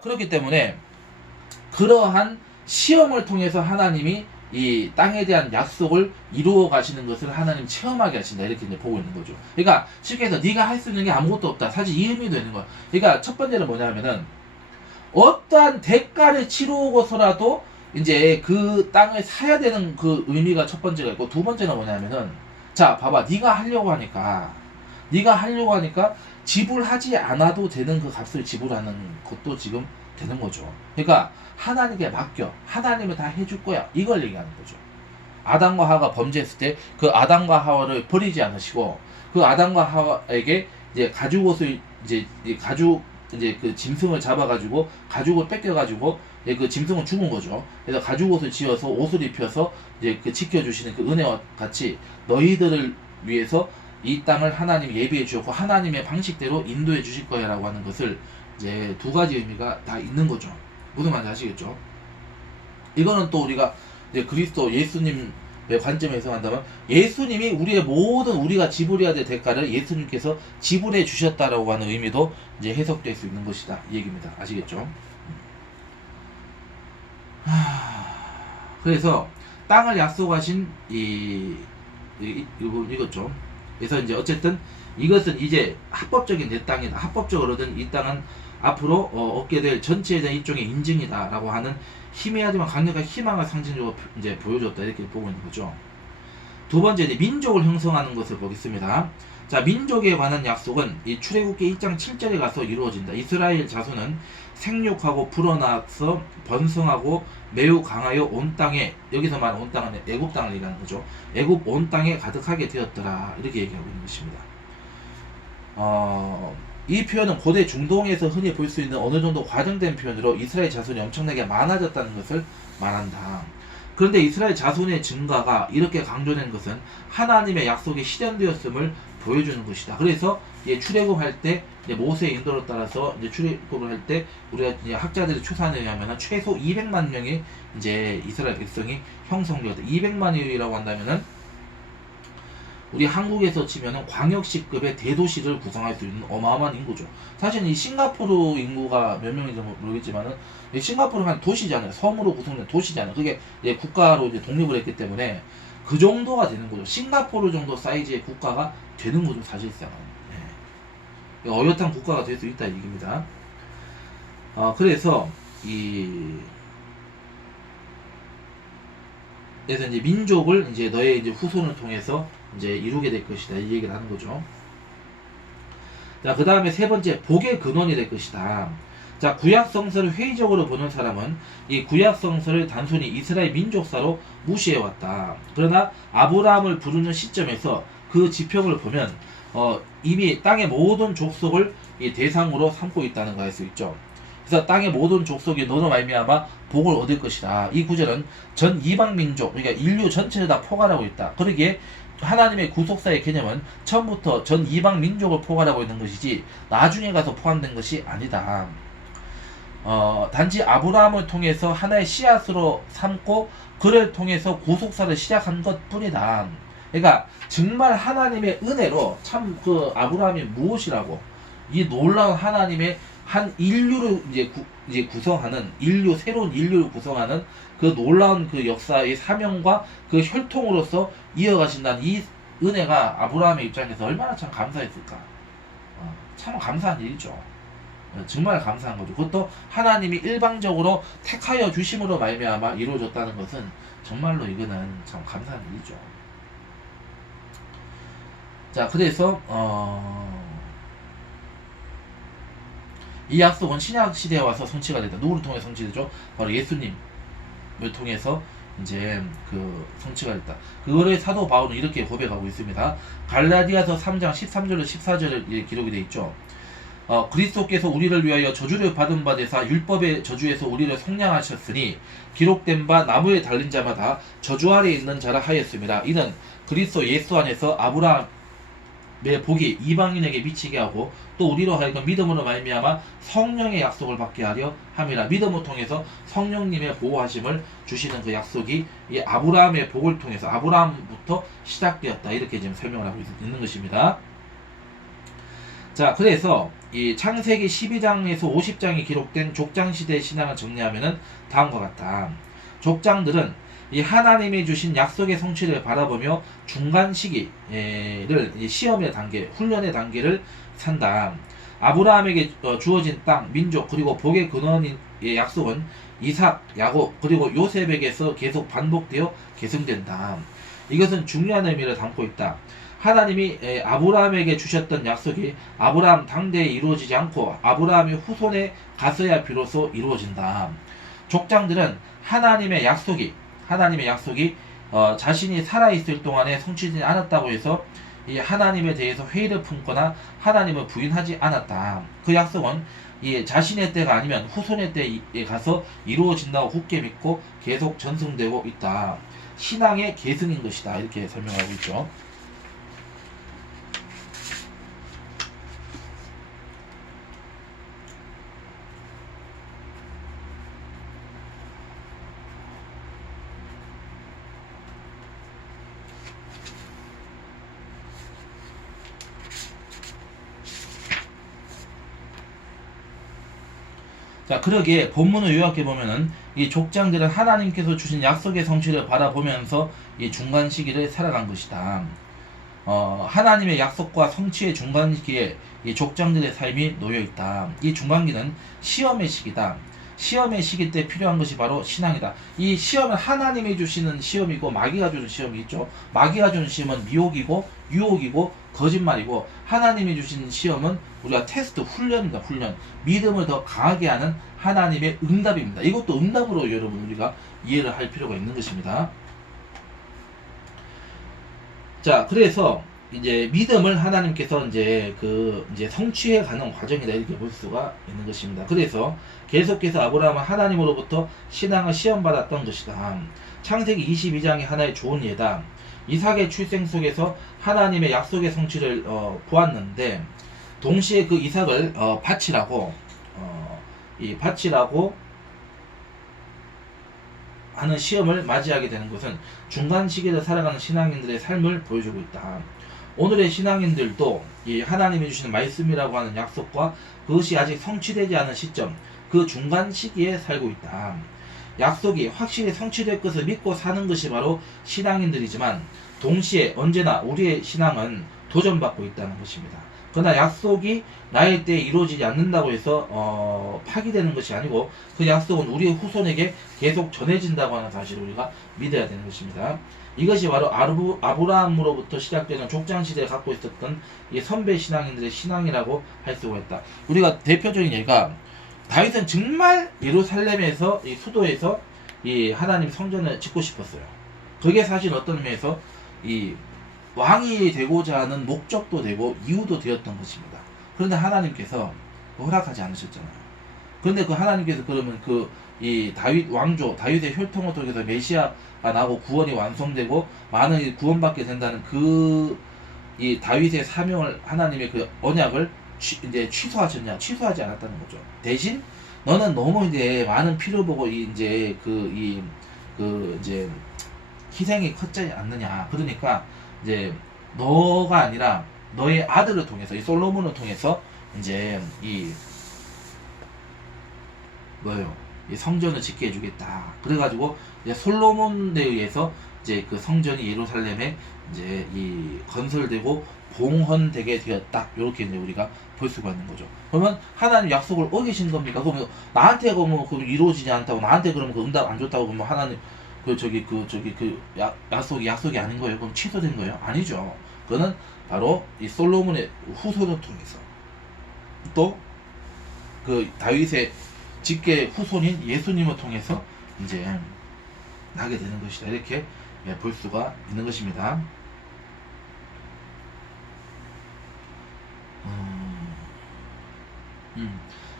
그렇기 때문에 그러한 시험을 통해서 하나님이 이 땅에 대한 약속을 이루어 가시는 것을 하나님 체험하게 하신다, 이렇게 이제 보고 있는 거죠. 그러니까 쉽게 해서 네가 할 수 있는 게 아무것도 없다, 사실 이 의미도 있는 거야. 그러니까 첫 번째는 뭐냐면은 어떠한 대가를 치르고서라도 이제 그 땅을 사야 되는 그 의미가 첫 번째가 있고, 두 번째는 뭐냐면은 자 봐봐, 네가 하려고 하니까 지불하지 않아도 되는 그 값을 지불하는 것도 지금 되는 거죠. 그러니까 하나님께 맡겨, 하나님이 다 해줄 거야, 이걸 얘기하는 거죠. 아담과 하와가 범죄했을 때 그 아담과 하와를 버리지 않으시고 그 아담과 하와에게 이제 가죽옷을 이제 그 짐승을 잡아가지고 가죽을 뺏겨가지고 그 짐승은 죽은 거죠. 그래서 가죽옷을 지어서 옷을 입혀서 이제 그 지켜주시는 그 은혜와 같이 너희들을 위해서 이 땅을 하나님이 예비해 주었고 하나님의 방식대로 인도해 주실 거야라고 하는 것을 이제 두 가지 의미가 다 있는 거죠. 무슨 말인지 아시겠죠? 이거는 또 우리가 이제 그리스도 예수님의 관점에서 한다면 예수님이 우리의 모든 우리가 지불해야 될 대가를 예수님께서 지불해 주셨다라고 하는 의미도 이제 해석될 수 있는 것이다, 이 얘기입니다. 아시겠죠? 그래서 땅을 약속하신 이거죠. 그래서 이제 어쨌든 이것은 이제 합법적인 내 땅이다, 합법적으로든 이 땅은 앞으로 얻게 될 전체에 대한 일종의 인증이다라고 하는 희미하지만 강력한 희망을 상징적으로 이제 보여줬다, 이렇게 보고 있는 거죠. 두 번째, 이제 민족을 형성하는 것을 보겠습니다. 자, 민족에 관한 약속은 이 출애굽기 1장 7절에 가서 이루어진다. 이스라엘 자손은 생육하고 불어나서 번성하고 매우 강하여 온 땅에, 여기서 말하는 온 땅은 애굽 땅을 얘기하는 거죠. 애굽 온 땅에 가득하게 되었더라, 이렇게 얘기하고 있는 것입니다. 이 표현은 고대 중동에서 흔히 볼 수 있는 어느 정도 과장된 표현으로 이스라엘 자손이 엄청나게 많아졌다는 것을 말한다. 그런데 이스라엘 자손의 증가가 이렇게 강조된 것은 하나님의 약속이 실현되었음을 보여주는 것이다. 그래서 출애굽할 때 모세의 인도를 따라서 이제 출애굽을 할 때 우리가 이제 학자들의 추산에 의하면 최소 200만 명이 이제 이스라엘 백성이 형성되었다. 200만이라고 한다면은 우리 한국에서 치면은 광역시급의 대도시를 구성할 수 있는 어마어마한 인구죠. 사실 이 싱가포르 인구가 몇 명인지 모르겠지만은 싱가포르는 도시잖아요. 섬으로 구성된 도시잖아요. 그게 이제 국가로 이제 독립을 했기 때문에 그 정도가 되는 거죠. 싱가포르 정도 사이즈의 국가가 되는 거죠, 사실상. 네. 어엿한 국가가 될 수 있다, 이 얘기입니다. 그래서 그래서 이제 민족을 이제 너의 이제 후손을 통해서 이제 이루게 될 것이다, 이 얘기를 하는 거죠. 자, 그 다음에 세 번째, 복의 근원이 될 것이다. 자, 구약 성서를 회의적으로 보는 사람은 이 구약 성서를 단순히 이스라엘 민족사로 무시해 왔다. 그러나 아브라함을 부르는 시점에서 그 지평을 보면 이미 땅의 모든 족속을 이 대상으로 삼고 있다는 걸 알 수 있죠. 그래서 땅의 모든 족속이 너로 말미암아 복을 얻을 것이다. 이 구절은 전 이방 민족, 그러니까 인류 전체를 다 포괄하고 있다. 그러기에 하나님의 구속사의 개념은 처음부터 전 이방 민족을 포괄하고 있는 것이지 나중에 가서 포함된 것이 아니다. 단지 아브라함을 통해서 하나의 씨앗으로 삼고 그를 통해서 구속사를 시작한 것 뿐이다. 그러니까 정말 하나님의 은혜로 참 그 아브라함이 무엇이라고 이 놀라운 하나님의 한 인류를 이제 구성하는 새로운 인류를 구성하는 그 놀라운 그 역사의 사명과 그 혈통으로서 이어가신다는 이 은혜가 아브라함의 입장에서 얼마나 참 감사했을까. 참 감사한 일이죠. 정말 감사한 거죠. 그것도 하나님이 일방적으로 택하여 주심으로 말미암아 이루어졌다는 것은 정말로 이거는 참 감사한 일이죠. 자, 그래서 이 약속은 신약 시대에 와서 성취가 됐다. 누구를 통해 성취되죠? 바로 예수님을 통해서 이제 그 성취가 됐다. 그거를 사도 바울은 이렇게 고백하고 있습니다. 갈라디아서 3장 13절로 14절에 기록이 되어 있죠. 그리스도께서 우리를 위하여 저주를 받은 바 되사 율법의 저주에서 우리를 속량하셨으니 기록된 바 나무에 달린 자마다 저주 아래에 있는 자라 하였습니다. 이는 그리스도 예수 안에서 아브라함의 복이 이방인에게 미치게 하고 또 우리로 하여금 믿음으로 말미암아 성령의 약속을 받게 하려 함이라. 믿음을 통해서 성령님의 보호하심을 주시는 그 약속이 이 아브라함의 복을 통해서 아브라함부터 시작되었다, 이렇게 지금 설명을 하고 있는 것입니다. 자, 그래서 이 창세기 12장에서 50장에 기록된 족장시대의 신앙을 정리하면은 다음과 같다. 족장들은 이 하나님이 주신 약속의 성취를 바라보며 중간 시기를 시험의 단계, 훈련의 단계를 산다. 아브라함에게 주어진 땅, 민족, 그리고 복의 근원의 약속은 이삭, 야곱, 그리고 요셉에게서 계속 반복되어 계승된다. 이것은 중요한 의미를 담고 있다. 하나님이 아브라함에게 주셨던 약속이 아브라함 당대에 이루어지지 않고 아브라함의 후손에 갔어야 비로소 이루어진다. 족장들은 하나님의 약속이 자신이 살아있을 동안에 성취되지 않았다고 해서 이 하나님에 대해서 회의를 품거나 하나님을 부인하지 않았다. 그 약속은 이 자신의 때가 아니면 후손의 때에 가서 이루어진다고 굳게 믿고 계속 전승되고 있다. 신앙의 계승인 것이다. 이렇게 설명하고 있죠. 자, 그러기에 본문을 요약해 보면은 이 족장들은 하나님께서 주신 약속의 성취를 바라보면서 이 중간 시기를 살아간 것이다. 하나님의 약속과 성취의 중간 시기에 이 족장들의 삶이 놓여 있다. 이 중간기는 시험의 시기다. 시험의 시기 때 필요한 것이 바로 신앙이다. 이 시험은 하나님이 주시는 시험이고 마귀가 주는 시험이 있죠. 마귀가 주는 시험은 미혹이고 유혹이고 거짓말이고, 하나님이 주신 시험은 우리가 테스트, 훈련입니다. 훈련. 믿음을 더 강하게 하는 하나님의 응답입니다. 이것도 응답으로 여러분 우리가 이해를 할 필요가 있는 것입니다. 자, 그래서 이제 믿음을 하나님께서 이제 성취해 가는 과정이다, 이렇게 볼 수가 있는 것입니다. 그래서 계속해서 아브라함은 하나님으로부터 신앙을 시험받았던 것이다. 창세기 22장이 하나의 좋은 예다. 이삭의 출생 속에서 하나님의 약속의 성취를 보았는데, 동시에 그 이삭을 바치라고 하는 시험을 맞이하게 되는 것은 중간 시기를 살아가는 신앙인들의 삶을 보여주고 있다. 오늘의 신앙인들도 이 하나님이 주시는 말씀이라고 하는 약속과 그것이 아직 성취되지 않은 시점, 그 중간 시기에 살고 있다. 약속이 확실히 성취될 것을 믿고 사는 것이 바로 신앙인들이지만, 동시에 언제나 우리의 신앙은 도전받고 있다는 것입니다. 그러나 약속이 나의 때에 이루어지지 않는다고 해서 파기되는 것이 아니고, 그 약속은 우리의 후손에게 계속 전해진다고 하는 사실을 우리가 믿어야 되는 것입니다. 이것이 바로 아브라함으로부터 시작되는 족장시대에 갖고 있었던 이 선배 신앙인들의 신앙이라고 할 수가 있다. 우리가 대표적인 예가, 다윗은 정말 예루살렘에서, 이 수도에서 이 하나님 성전을 짓고 싶었어요. 그게 사실 어떤 의미에서 이 왕이 되고자 하는 목적도 되고 이유도 되었던 것입니다. 그런데 하나님께서 허락하지 않으셨잖아요. 그런데 그 하나님께서 그러면 이 다윗 왕조, 다윗의 혈통을 통해서 메시아가 나고 구원이 완성되고 많은 구원받게 된다는 이 다윗의 사명을, 하나님의 그 언약을 이제 취소하셨냐? 취소하지 않았다는 거죠. 대신 너는 너무 이제 많은 피를 보고 이제 이제 희생이 컸지 않느냐. 그러니까 이제 너가 아니라 너의 아들을 통해서, 이 솔로몬을 통해서 이제 이 성전을 짓게 해주겠다. 그래가지고 이제 솔로몬에 의해서 이제 그 성전이 예루살렘에 이제 이 건설되고 봉헌되게 되었다. 이렇게 이제 우리가 볼 수가 있는 거죠. 그러면 하나님 약속을 어기신 겁니까? 그러면 나한테 그러면 이루어지지 않다고, 나한테 그러면 그 응답 안 줬다고 그러면 하나님 약속이 아닌 거예요? 그럼 취소된 거예요? 아니죠. 그거는 바로 이 솔로몬의 후손을 통해서, 또 그 다윗의 직계 후손인 예수님을 통해서 이제 나게 되는 것이다. 이렇게 볼 수가 있는 것입니다.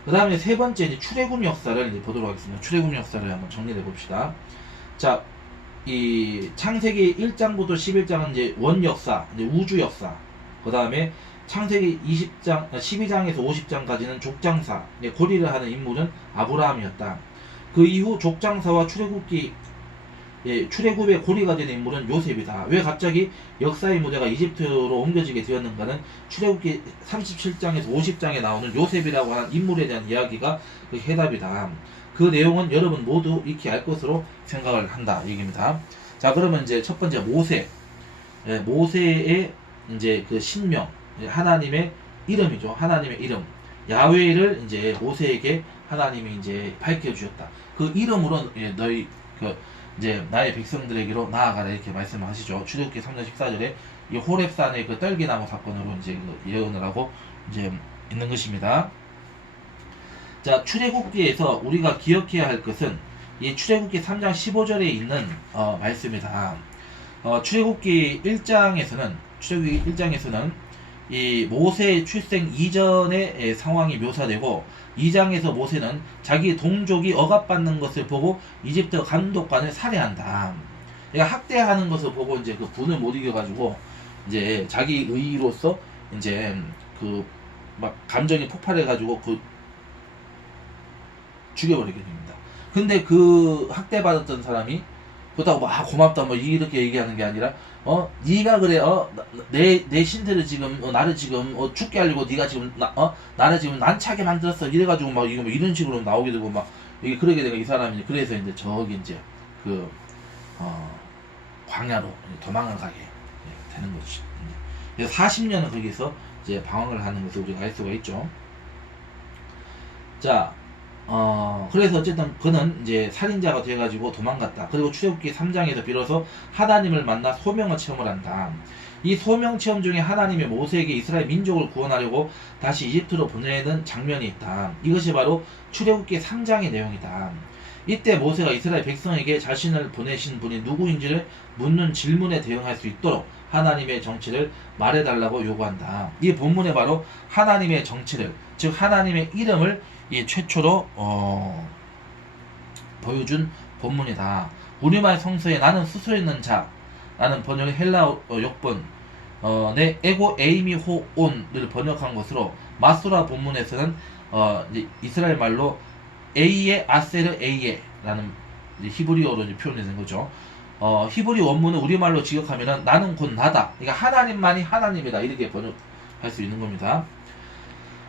그 다음에 세 번째, 이제 출애굽 역사를 이제 보도록 하겠습니다. 출애굽 역사를 한번 정리해 봅시다. 자, 이 창세기 1장부터 11장은 이제 원 역사, 이제 우주 역사. 그 다음에 창세기 12장에서 50장까지는 족장사, 고리를 하는 인물은 아브라함이었다. 그 이후 족장사와 출애굽기 예, 출애굽의 고리가 되는 인물은 요셉이다. 왜 갑자기 역사의 무대가 이집트로 옮겨지게 되었는가는 출애굽기 37장에서 50장에 나오는 요셉이라고 하는 인물에 대한 이야기가 그 해답이다. 그 내용은 여러분 모두 익히 알 것으로 생각을 한다 얘기입니다. 자, 그러면 이제 첫 번째 모세. 예, 모세의 이제 그 신명, 하나님의 이름이죠. 하나님의 이름. 야훼를 이제 모세에게 하나님이 이제 밝혀 주셨다. 그 이름으로 예, 너희 그 이제 나의 백성들에게로 나아가라 이렇게 말씀을 하시죠. 출애굽기 3장 14절에 이 호렙산의 그 떨기나무 사건으로 이제 그 예언을 하고 이제 있는 것입니다. 자, 출애굽기에서 우리가 기억해야 할 것은 이 출애굽기 3장 15절에 있는 말씀이다. 출애굽기 1장에서는 이 모세의 출생 이전의 상황이 묘사되고 2장에서 모세는 자기 동족이 억압받는 것을 보고 이집트 감독관을 살해한다. 그러니까 학대하는 것을 보고 이제 그 분을 못 이겨가지고 이제 자기 의로서 이제 그 막 감정이 폭발해가지고 그 죽여버리게 됩니다. 근데 그 학대받았던 사람이 그렇다고 막 고맙다 뭐 이렇게 얘기하는 게 아니라 네가 그래 내 신세를 지금 나를 지금 죽게 하려고 네가 지금 나를 지금 난차게 만들었어 이래가지고 막 이거 뭐 이런 식으로 나오게 되고 막 이게 그러게 되고 이 사람이 그래서 이제 저기 이제 그 광야로 도망을 가게 되는 거지. 그래서 40년은 거기서 이제 방황을 하는 것을 우리가 알 수가 있죠. 자. 그래서 어쨌든 그는 이제 살인자가 돼가지고 도망갔다. 그리고 출애굽기 3장에서 비로소 하나님을 만나 소명을 체험을 한다. 이 소명 체험 중에 하나님이 모세에게 이스라엘 민족을 구원하려고 다시 이집트로 보내는 장면이 있다. 이것이 바로 출애굽기 3장의 내용이다. 이때 모세가 이스라엘 백성에게 자신을 보내신 분이 누구인지를 묻는 질문에 대응할 수 있도록 하나님의 정체를 말해달라고 요구한다. 이 본문에 바로 하나님의 정체를, 즉 하나님의 이름을 이 최초로 보여준 본문이다. 우리말 성서에 나는 스스로 있는 자 라는 번역의 헬라어 역본 내 에고 에이미 호온을 번역한 것으로 마소라 본문에서는 이제 이스라엘 말로 에이에 아세르 에이에 라는 히브리어로 표현된 거죠. 히브리 원문을 우리말로 직역하면은 나는 곧 나다. 그러니까 하나님만이 하나님이다. 이렇게 번역할 수 있는 겁니다.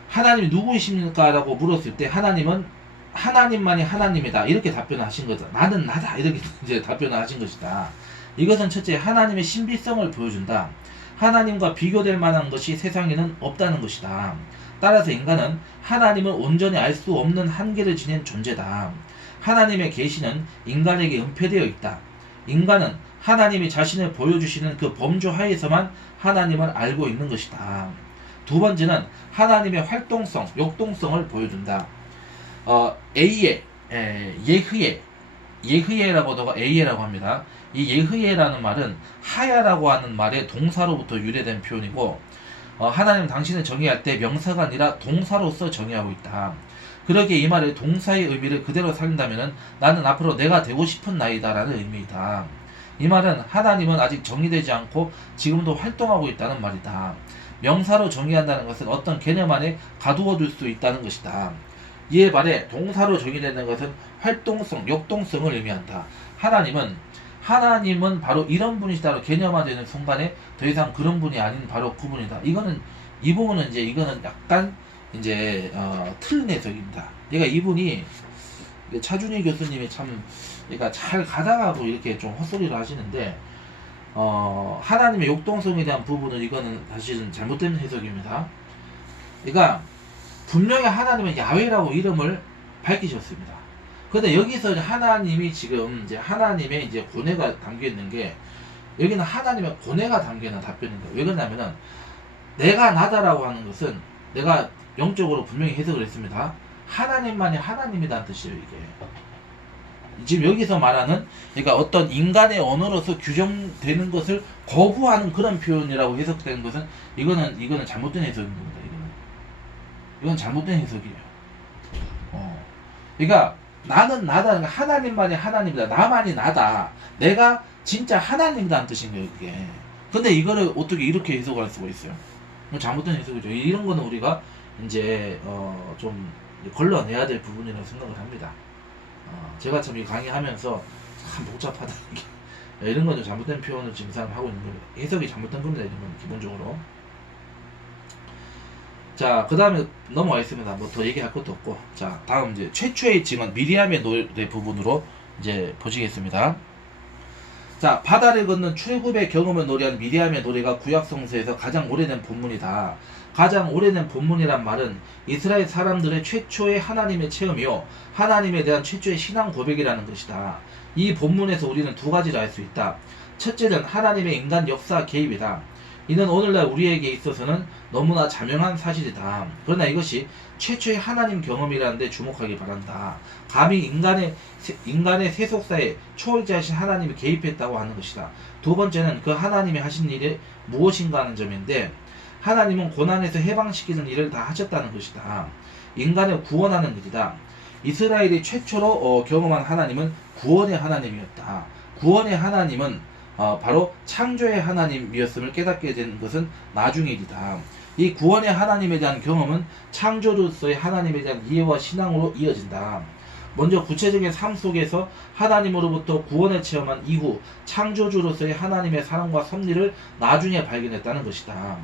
하나님이 누구이십니까? 라고 물었을 때 하나님은 하나님만이 하나님이다. 이렇게 답변을 하신 거죠. 나는 나다. 이렇게 이제 답변을 하신 것이다. 이것은 첫째 하나님의 신비성을 보여준다. 하나님과 비교될 만한 것이 세상에는 없다는 것이다. 따라서 인간은 하나님을 온전히 알 수 없는 한계를 지닌 존재다. 하나님의 계시는 인간에게 은폐되어 있다. 인간은 하나님이 자신을 보여주시는 그 범주 하에서만 하나님을 알고 있는 것이다. 두 번째는 하나님의 활동성, 역동성을 보여준다. 에이에, 예흐예라고도 에이에라고 합니다. 이 예흐예라는 말은 하야라고 하는 말의 동사로부터 유래된 표현이고, 하나님 당신을 정의할 때 명사가 아니라 동사로서 정의하고 있다. 그러기에 이 말의 동사의 의미를 그대로 살린다면 나는 앞으로 내가 되고 싶은 나이다 라는 의미이다. 이 말은 하나님은 아직 정의되지 않고 지금도 활동하고 있다는 말이다. 명사로 정의한다는 것은 어떤 개념 안에 가두어둘 수 있다는 것이다. 이에 반해 동사로 정의되는 것은 활동성, 역동성을 의미한다. 하나님은 바로 이런 분이시다로 개념화되는 순간에 더 이상 그런 분이 아닌 바로 그분이다. 이 부분은 이거는 약간 이제 틀린 해석입니다. 그러니까 이분이 차준희 교수님이 참 그러니까 잘 가다가도 이렇게 좀 헛소리를 하시는데 하나님의 역동성에 대한 부분은 이거는 사실은 잘못된 해석입니다. 그러니까 분명히 하나님은 야훼라고 이름을 밝히셨습니다. 근데 여기서 하나님이 지금 이제 하나님의 이제 고뇌가 담겨 있는 게 여기는 하나님의 고뇌가 담겨 있는 답변입니다. 왜 그러냐면은 내가 나다라고 하는 것은 내가 영적으로 분명히 해석을 했습니다. 하나님만이 하나님이라는 뜻이에요, 이게. 지금 여기서 말하는 그러니까 어떤 인간의 언어로서 규정되는 것을 거부하는 그런 표현이라고 해석되는 것은 이거는 잘못된 해석인 겁니다. 이건 잘못된 해석이에요. 그러니까 나는 나다. 하나님만이 하나님이다. 나만이 나다. 내가 진짜 하나님이라는 뜻인 거예요, 그게. 근데 이거를 어떻게 이렇게 해석할 수가 있어요? 잘못된 해석이죠. 이런 거는 우리가 이제 좀 걸러내야 될 부분이라고 생각을 합니다. 제가 참 이 강의하면서 참 복잡하다. 이런 건 좀 잘못된 표현을 지금 사람 하고 있는 겁니다. 해석이 잘못된 겁니다. 이런 건 기본적으로. 자, 그 다음에 넘어가겠습니다. 뭐 더 얘기할 것도 없고. 자, 다음 이제 최초의 증언 미리암의 노래 부분으로 이제 보시겠습니다. 자, 바다를 건넌 출애굽의 경험을 노래한 미리암의 노래가 구약 성서에서 가장 오래된 본문이다. 가장 오래된 본문이란 말은 이스라엘 사람들의 최초의 하나님의 체험이요, 하나님에 대한 최초의 신앙 고백이라는 것이다. 이 본문에서 우리는 두 가지를 알 수 있다. 첫째는 하나님의 인간 역사 개입이다. 이는 오늘날 우리에게 있어서는 너무나 자명한 사실이다. 그러나 이것이 최초의 하나님 경험이라는 데 주목하기 바란다. 감히 인간의 세속사에 초월자이신 하나님이 개입했다고 하는 것이다. 두 번째는 그 하나님이 하신 일이 무엇인가 하는 점인데, 하나님은 고난에서 해방시키는 일을 다 하셨다는 것이다. 인간을 구원하는 일이다. 이스라엘이 최초로 경험한 하나님은 구원의 하나님이었다. 구원의 하나님은 바로 창조의 하나님이었음을 깨닫게 된 것은 나중의 일이다. 이 구원의 하나님에 대한 경험은 창조주로서의 하나님에 대한 이해와 신앙으로 이어진다. 먼저 구체적인 삶 속에서 하나님으로부터 구원을 체험한 이후 창조주로서의 하나님의 사랑과 섭리를 나중에 발견했다는 것이다.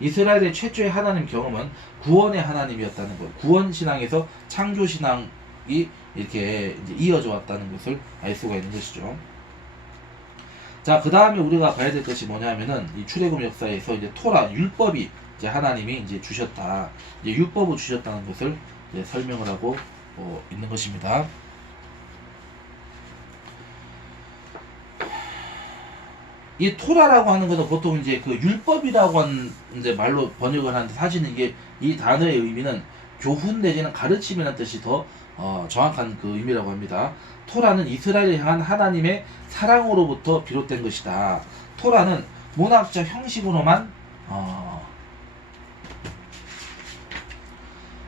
이스라엘의 최초의 하나님 경험은 구원의 하나님이었다는 것, 구원신앙에서 창조신앙이 이렇게 이제 이어져 왔다는 것을 알 수가 있는 것이죠. 자, 그 다음에 우리가 봐야 될 것이 뭐냐면은 이 출애굽 역사에서 이제 토라 율법이 이제 하나님이 이제 주셨다, 이제 율법을 주셨다는 것을 이제 설명을 하고 있는 것입니다. 이 토라라고 하는 것은 보통 이제 그 율법이라고 하는 이제 말로 번역을 하는데, 사실은 이게 이 단어의 의미는 교훈 내지는 가르침이라는 뜻이 더 정확한 그 의미라고 합니다. 토라는 이스라엘을 향한 하나님의 사랑으로부터 비롯된 것이다. 토라는 문학적 형식으로만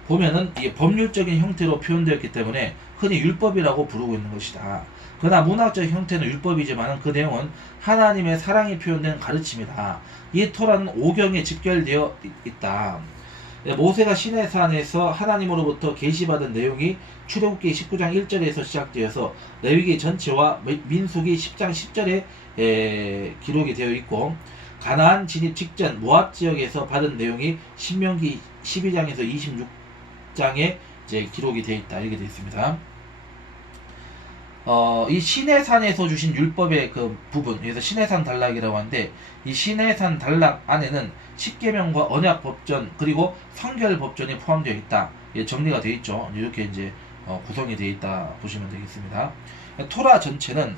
보면은 이게 법률적인 형태로 표현되었기 때문에 흔히 율법이라고 부르고 있는 것이다. 그러나 문학적 형태는 율법이지만 그 내용은 하나님의 사랑이 표현된 가르침이다. 이 토라는 오경에 집결되어 있다. 모세가 시내산에서 하나님으로부터 계시받은 내용이 출애굽기 19장 1절에서 시작되어서 레위기 전체와 민수기 10장 10절에 기록이 되어 있고, 가나안 진입 직전 모압 지역에서 받은 내용이 신명기 12장에서 26장에 이제 기록이 되어 있다, 이렇게 되어 있습니다. 이 시내산에서 주신 율법의 그 부분, 그래서 시내산 단락이라고 하는데, 이 시내산 단락 안에는 십계명과 언약 법전 그리고 성결 법전이 포함되어 있다. 예, 정리가 되어 있죠. 이렇게 이제 구성이 되어 있다 보시면 되겠습니다. 토라 전체는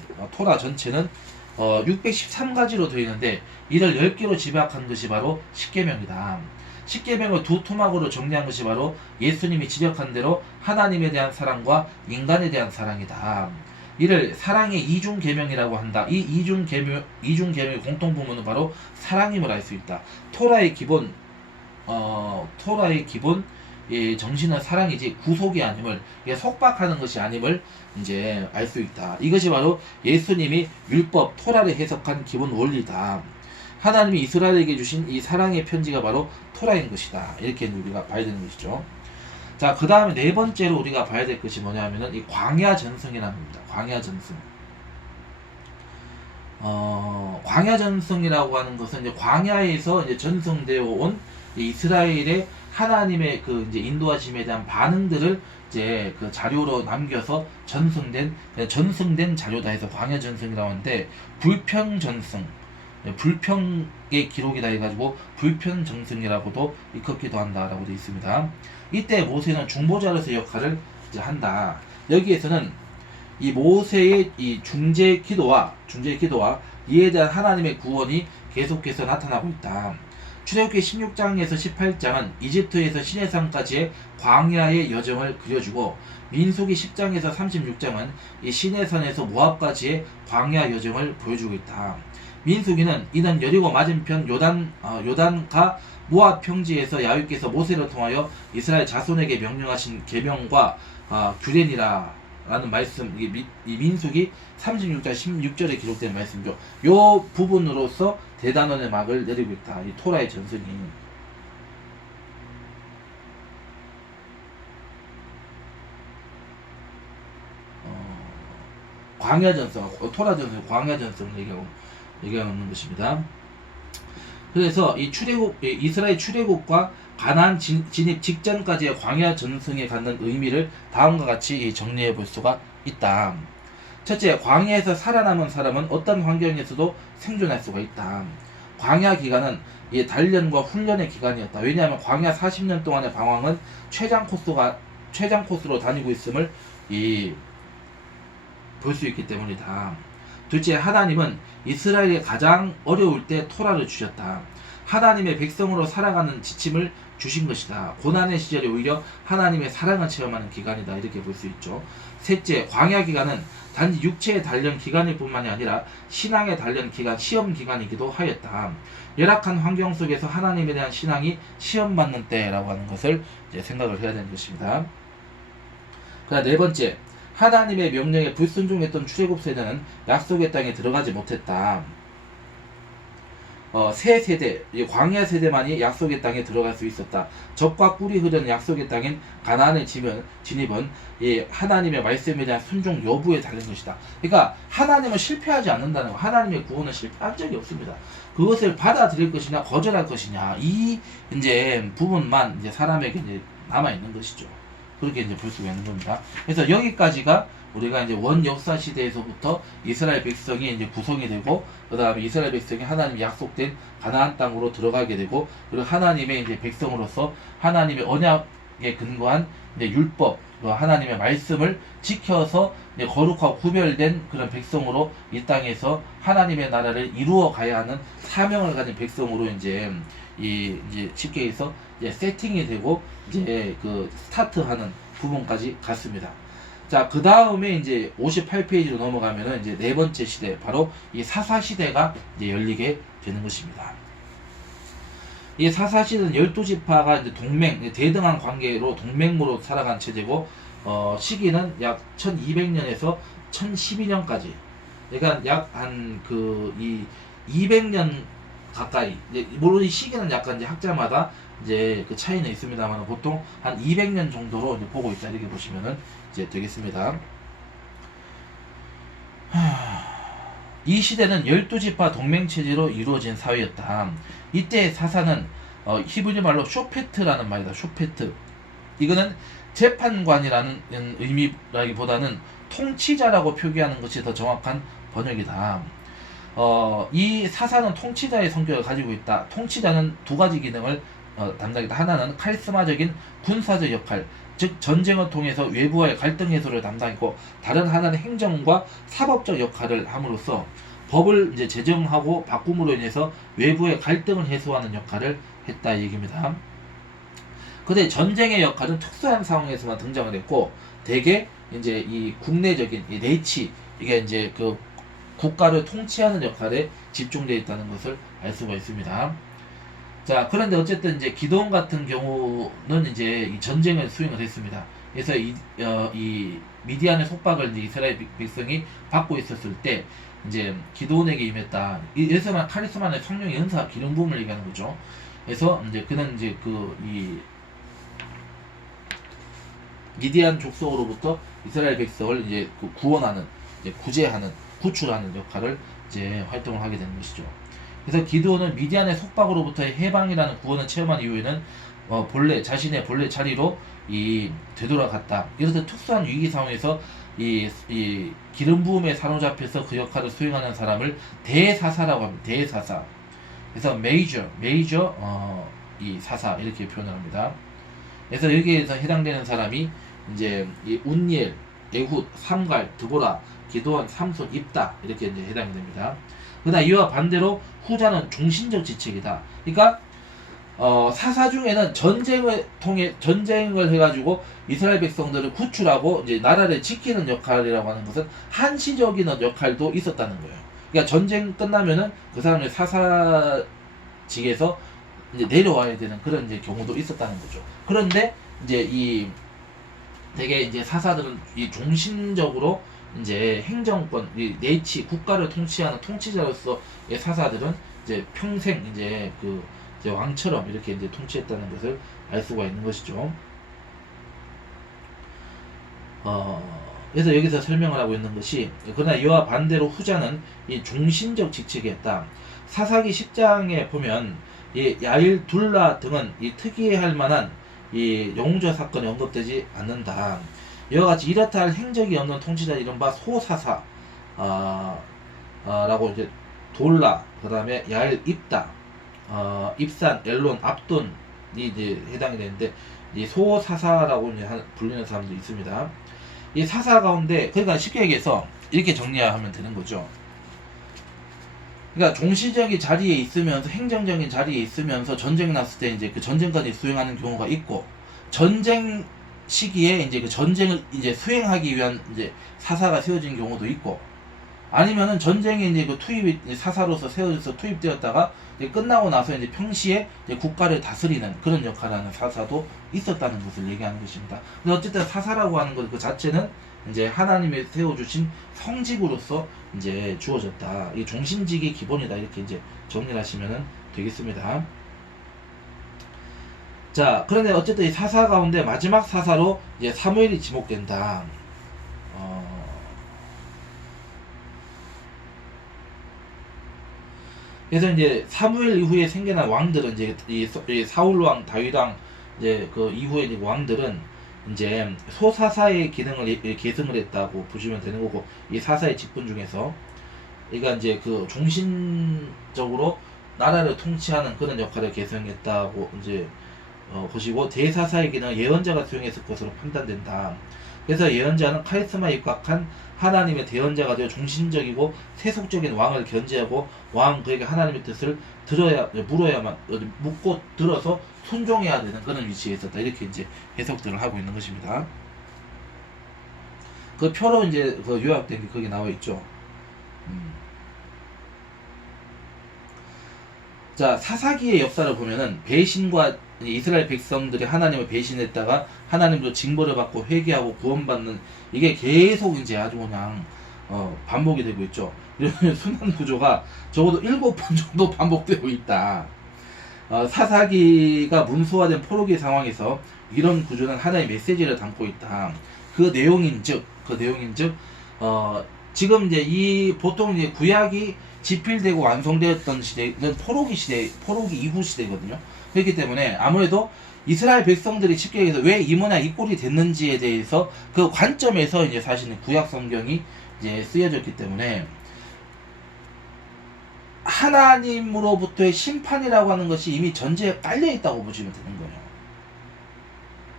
613가지로 되어 있는데, 이를 10개로 집약한 것이 바로 십계명이다. 십계명을 두 토막으로 정리한 것이 바로 예수님이 지적한 대로 하나님에 대한 사랑과 인간에 대한 사랑이다. 이를 사랑의 이중 계명이라고 한다. 이 이중 계명의 공통 부분은 바로 사랑임을 알 수 있다. 토라의 기본 정신은 사랑이지 구속이 아님을, 이게 속박하는 것이 아님을 이제 알 수 있다. 이것이 바로 예수님이 율법 토라를 해석한 기본 원리다. 하나님이 이스라엘에게 주신 이 사랑의 편지가 바로 토라인 것이다. 이렇게 우리가 봐야 되는 것이죠. 자, 그 다음에 네 번째로 우리가 봐야 될 것이 뭐냐면은 이 광야 전승이라는 겁니다. 광야 전승. 광야 전승이라고 하는 것은 이제 광야에서 이제 전승되어 온 이스라엘의 하나님의 그 이제 인도하심에 대한 반응들을 이제 그 자료로 남겨서 전승된 자료다 해서 광야 전승이라고 하는데, 불평 전승, 불평의 기록이다 해가지고 불평 전승이라고도 일컫기도 한다라고 되어 있습니다. 이때 모세는 중보자로서 역할을 이제 한다. 여기에서는 이 모세의 이 중재 기도와 이에 대한 하나님의 구원이 계속해서 나타나고 있다. 출애굽기 16장에서 18장은 이집트에서 시내산까지의 광야의 여정을 그려주고, 민수기 10장에서 36장은 이 시내산에서 모압까지의 광야 여정을 보여주고 있다. 민수기는 이는 여리고 맞은편 요단가 모압 평지에서 야훼께서 모세를 통하여 이스라엘 자손에게 명령하신 계명과 규례니라 라는 말씀, 이 민수기 36장 16절에 기록된 말씀이죠. 요 부분으로서 대단원의 막을 내리고 있다. 이 토라의 전승이. 광야 전성, 토라 전성, 광야 전성을 얘기하는 것입니다. 그래서 이 이스라엘 출애굽과 가나안 진입 직전까지의 광야 전성에 갖는 의미를 다음과 같이 정리해 볼 수가 있다. 첫째, 광야에서 살아남은 사람은 어떤 환경에서도 생존할 수가 있다. 광야 기간은 단련과 훈련의 기간이었다. 왜냐하면 광야 40년 동안의 방황은 최장 코스로 다니고 있음을 볼 수 있기 때문이다. 둘째, 하나님은 이스라엘이 가장 어려울 때 토라를 주셨다. 하나님의 백성으로 살아가는 지침을 주신 것이다. 고난의 시절이 오히려 하나님의 사랑을 체험하는 기간이다. 이렇게 볼 수 있죠. 셋째, 광야 기간은 단지 육체의 단련 기간일 뿐만이 아니라 신앙의 단련 기간, 시험 기간이기도 하였다. 열악한 환경 속에서 하나님에 대한 신앙이 시험받는 때라고 하는 것을 이제 생각을 해야 되는 것입니다. 그다음 네 번째, 하나님의 명령에 불순종했던 출애굽 세대는 약속의 땅에 들어가지 못했다. 세 세대, 광야 세대만이 약속의 땅에 들어갈 수 있었다. 젖과 꿀이 흐르는 약속의 땅인 가나안의 진입은 하나님의 말씀에 대한 순종 여부에 달린 것이다. 그러니까 하나님은 실패하지 않는다는 거. 하나님의 구원은 실패한 적이 없습니다. 그것을 받아들일 것이냐 거절할 것이냐, 이 이제 부분만 이제 사람에게 이제 남아 있는 것이죠. 그렇게 이제 볼 수가 있는 겁니다. 그래서 여기까지가 우리가 이제 원 역사 시대에서부터 이스라엘 백성이 이제 구성이 되고, 그 다음에 이스라엘 백성이 하나님이 약속된 가나안 땅으로 들어가게 되고, 그리고 하나님의 이제 백성으로서 하나님의 언약에 근거한 이제 율법, 하나님의 말씀을 지켜서 이제 거룩하고 구별된 그런 백성으로 이 땅에서 하나님의 나라를 이루어 가야 하는 사명을 가진 백성으로 이제 이제 쉽게 해서 이제 세팅이 되고 이제 그 스타트하는 부분까지 갔습니다. 자, 그 다음에 이제 58페이지로 넘어가면은 이제 네 번째 시대, 바로 이 사사 시대가 이제 열리게 되는 것입니다. 이 사사 시대는 12지파가 이제 대등한 관계로 동맹으로 살아간 체제고, 시기는 약 1200년에서 1012년까지. 그러니까 약 한 200년 가까이. 물론 이 시기는 약간 이제 학자마다 이제 그 차이는 있습니다만, 보통 한 200년 정도로 이제 보고 있다, 이렇게 보시면은 이제 되겠습니다. 이 시대는 12지파 동맹체제로 이루어진 사회였다. 이때 사사는 히브리 말로 쇼페트라는 말이다. 쇼페트. 이거는 재판관이라는 의미라기보다는 통치자라고 표기하는 것이 더 정확한 번역이다. 이 사사는 통치자의 성격을 가지고 있다. 통치자는 두 가지 기능을 담당했다. 하나는 카리스마적인 군사적 역할, 즉 전쟁을 통해서 외부와의 갈등 해소를 담당했고, 다른 하나는 행정과 사법적 역할을 함으로써 법을 이제 제정하고 바꿈으로 인해서 외부의 갈등을 해소하는 역할을 했다, 이 얘기입니다. 근데 전쟁의 역할은 특수한 상황에서만 등장을 했고, 대개 이제 이 국내적인 이 내치, 이게 이제 그 국가를 통치하는 역할에 집중되어 있다는 것을 알 수가 있습니다. 자, 그런데 어쨌든 이제 기드온 같은 경우는 이제 이 전쟁을 수행을 했습니다. 그래서 이 미디안의 속박을 이제 이스라엘 백성이 받고 있었을 때 이제 기드온에게 임했다. 여기서만 카리스마는 성령의 은사, 기름 부음을 얘기하는 거죠. 그래서 이제 그는 이제 이 미디안 족속으로부터 이스라엘 백성을 이제 구원하는, 이제 구출하는 역할을 이제 활동을 하게 되는 것이죠. 그래서 기드온은 미디안의 속박으로부터의 해방이라는 구원을 체험한 이후에는 자신의 본래 자리로 되돌아갔다. 이렇듯 특수한 위기 상황에서 이 기름 부음에 사로잡혀서 그 역할을 수행하는 사람을 대사사라고 합니다. 대사사. 그래서 메이저 이 사사, 이렇게 표현을 합니다. 그래서 여기에서 해당되는 사람이 이제 이 운니엘, 에훗, 삼갈, 드보라, 기드온, 삼손, 입다, 이렇게 이제 해당이 됩니다. 그러나 이와 반대로 후자는 종신적 지책이다. 그러니까 사사 중에는 전쟁을 해가지고 이스라엘 백성들을 구출하고 이제 나라를 지키는 역할이라고 하는 것은 한시적인 역할도 있었다는 거예요. 그러니까 전쟁 끝나면은 그 사람의 사사직에서 이제 내려와야 되는 그런 이제 경우도 있었다는 거죠. 그런데 이제 되게 이제 사사들은 이 종신적으로 이제 행정권, 이 내치, 국가를 통치하는 통치자로서의 사사들은 이제 평생 이제 이제 왕처럼 이렇게 이제 통치했다는 것을 알 수가 있는 것이죠. 그래서 여기서 설명을 하고 있는 것이, 그러나 이와 반대로 후자는 이 종신적 직책이었다. 사사기 10장에 보면 이 야일 둘라 등은 이 특이할 만한 이 영웅조 사건이 언급되지 않는다. 이와 같이 이렇다 할 행적이 없는 통치자 이른바 소사사 라고 이제 돌라, 그 다음에 야일 입다, 입산, 엘론, 압돈이 이제 해당이 되는데, 이 소사사라고 이제 불리는 사람도 있습니다. 이 사사 가운데, 그러니까 쉽게 얘기해서 이렇게 정리하면 되는 거죠. 그러니까 종시적인 자리에 있으면서, 행정적인 자리에 있으면서 전쟁이 났을 때 이제 그 전쟁까지 수행하는 경우가 있고, 전쟁 시기에 이제 그 전쟁을 이제 수행하기 위한 이제 사사가 세워진 경우도 있고, 아니면은 전쟁에 이제 그 투입이 사사로서 세워져서 투입되었다가 이제 끝나고 나서 이제 평시에 이제 국가를 다스리는 그런 역할을 하는 사사도 있었다는 것을 얘기하는 것입니다. 근데 어쨌든 사사라고 하는 것 그 자체는 이제 하나님이 세워주신 성직으로서 이제 주어졌다. 이 종신직이 기본이다. 이렇게 이제 정리를 하시면 되겠습니다. 자, 그런데 어쨌든 이 사사 가운데 마지막 사사로 이제 사무엘이 지목된다. 그래서 이제 사무엘 이후에 생겨난 왕들은 이제 이 사울 왕, 다윗 왕, 이제 그 이후에 이제 왕들은 이제 소사사의 기능을 계승을 했다고 보시면 되는 거고, 이 사사의 직분 중에서 그러니까 이제 그 종신적으로 나라를 통치하는 그런 역할을 계승했다고 이제 보시고, 대사사의 기능은 예언자가 수행했을 것으로 판단된다. 그래서 예언자는 카리스마에 입각한 하나님의 대언자가 되어 종신적이고 세속적인 왕을 견제하고, 왕 그에게 하나님의 뜻을 물어야만, 묻고 들어서 순종해야 되는 그런 위치에 있었다. 이렇게 이제 해석들을 하고 있는 것입니다. 그 표로 이제 그 요약된 게 거기 나와 있죠. 자, 사사기의 역사를 보면은 배신과 이스라엘 백성들이 하나님을 배신했다가 하나님도 징벌을 받고 회개하고 구원받는, 이게 계속 이제 아주 그냥 반복이 되고 있죠. 이런 순환 구조가 적어도 7번 정도 반복되고 있다. 사사기가 문서화된 포로기 상황에서 이런 구조는 하나의 메시지를 담고 있다. 그 내용인즉 지금 이제 이 보통 이제 구약이 집필되고 완성되었던 시대는 포로기 이후 시대거든요. 그렇기 때문에 아무래도 이스라엘 백성들이 쉽게 얘기해서 왜 이 모양 이 꼴이 됐는지에 대해서 그 관점에서 이제 사실은 구약 성경이 이제 쓰여졌기 때문에, 하나님으로부터의 심판이라고 하는 것이 이미 전제에 깔려 있다고 보시면 되는 거예요.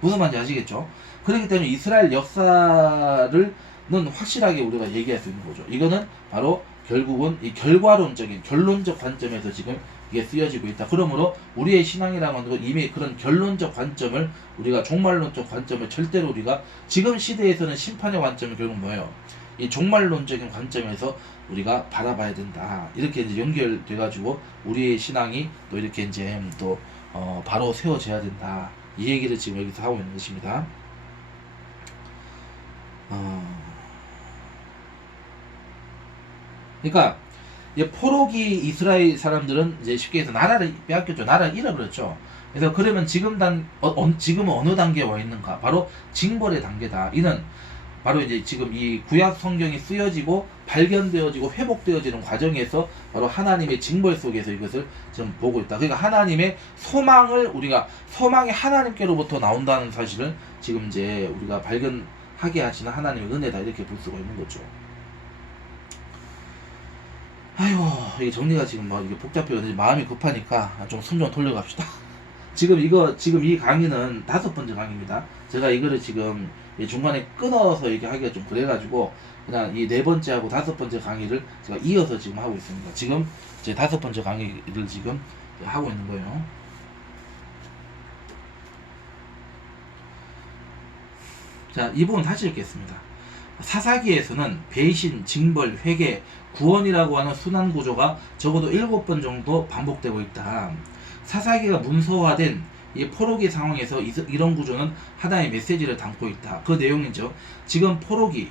무슨 말인지 아시겠죠? 그렇기 때문에 이스라엘 역사를 확실하게 우리가 얘기할 수 있는 거죠. 이거는 바로 결국은 이 결론적 관점에서 지금 이게 쓰여지고 있다. 그러므로 우리의 신앙이라고 하는 건 이미 그런 결론적 관점을, 우리가 종말론적 관점을 절대로 우리가 지금 시대에서는 심판의 관점은 결국 뭐예요? 이 종말론적인 관점에서 우리가 바라봐야 된다. 이렇게 이제 연결돼가지고 우리의 신앙이 또 이렇게 이제 또 바로 세워져야 된다. 이 얘기를 지금 여기서 하고 있는 것입니다. 그러니까 포로기 이스라엘 사람들은 이제 쉽게 해서 나라를 빼앗겼죠. 나라를 잃어버렸죠. 그래서 그러면 지금은 어느 단계에 와 있는가? 바로 징벌의 단계다. 이는 바로 이제 지금 이 구약 성경이 쓰여지고 발견되어지고 회복되어지는 과정에서 바로 하나님의 징벌 속에서 이것을 지금 보고 있다. 그러니까 하나님의 소망이 하나님께로부터 나온다는 사실을 지금 이제 우리가 발견하게 하시는 하나님의 은혜다. 이렇게 볼 수가 있는 거죠. 아이고, 이게 정리가 지금 막 이게 복잡해요. 마음이 급하니까 좀 숨 좀 돌려갑시다. 지금 이 강의는 5번째 강의입니다. 제가 이거를 지금 중간에 끊어서 얘기하기가 좀 그래가지고 그냥 이 4번째하고 5번째 강의를 제가 이어서 지금 하고 있습니다. 지금 제 5번째 강의를 지금 하고 있는 거예요. 자, 이 부분 다시 읽겠습니다. 사사기에서는 배신, 징벌, 회개, 구원이라고 하는 순환 구조가 적어도 7번 정도 반복되고 있다. 사사기가 문서화된 이 포로기 상황에서 이런 구조는 하나의 메시지를 담고 있다. 그 내용이죠. 지금 포로기에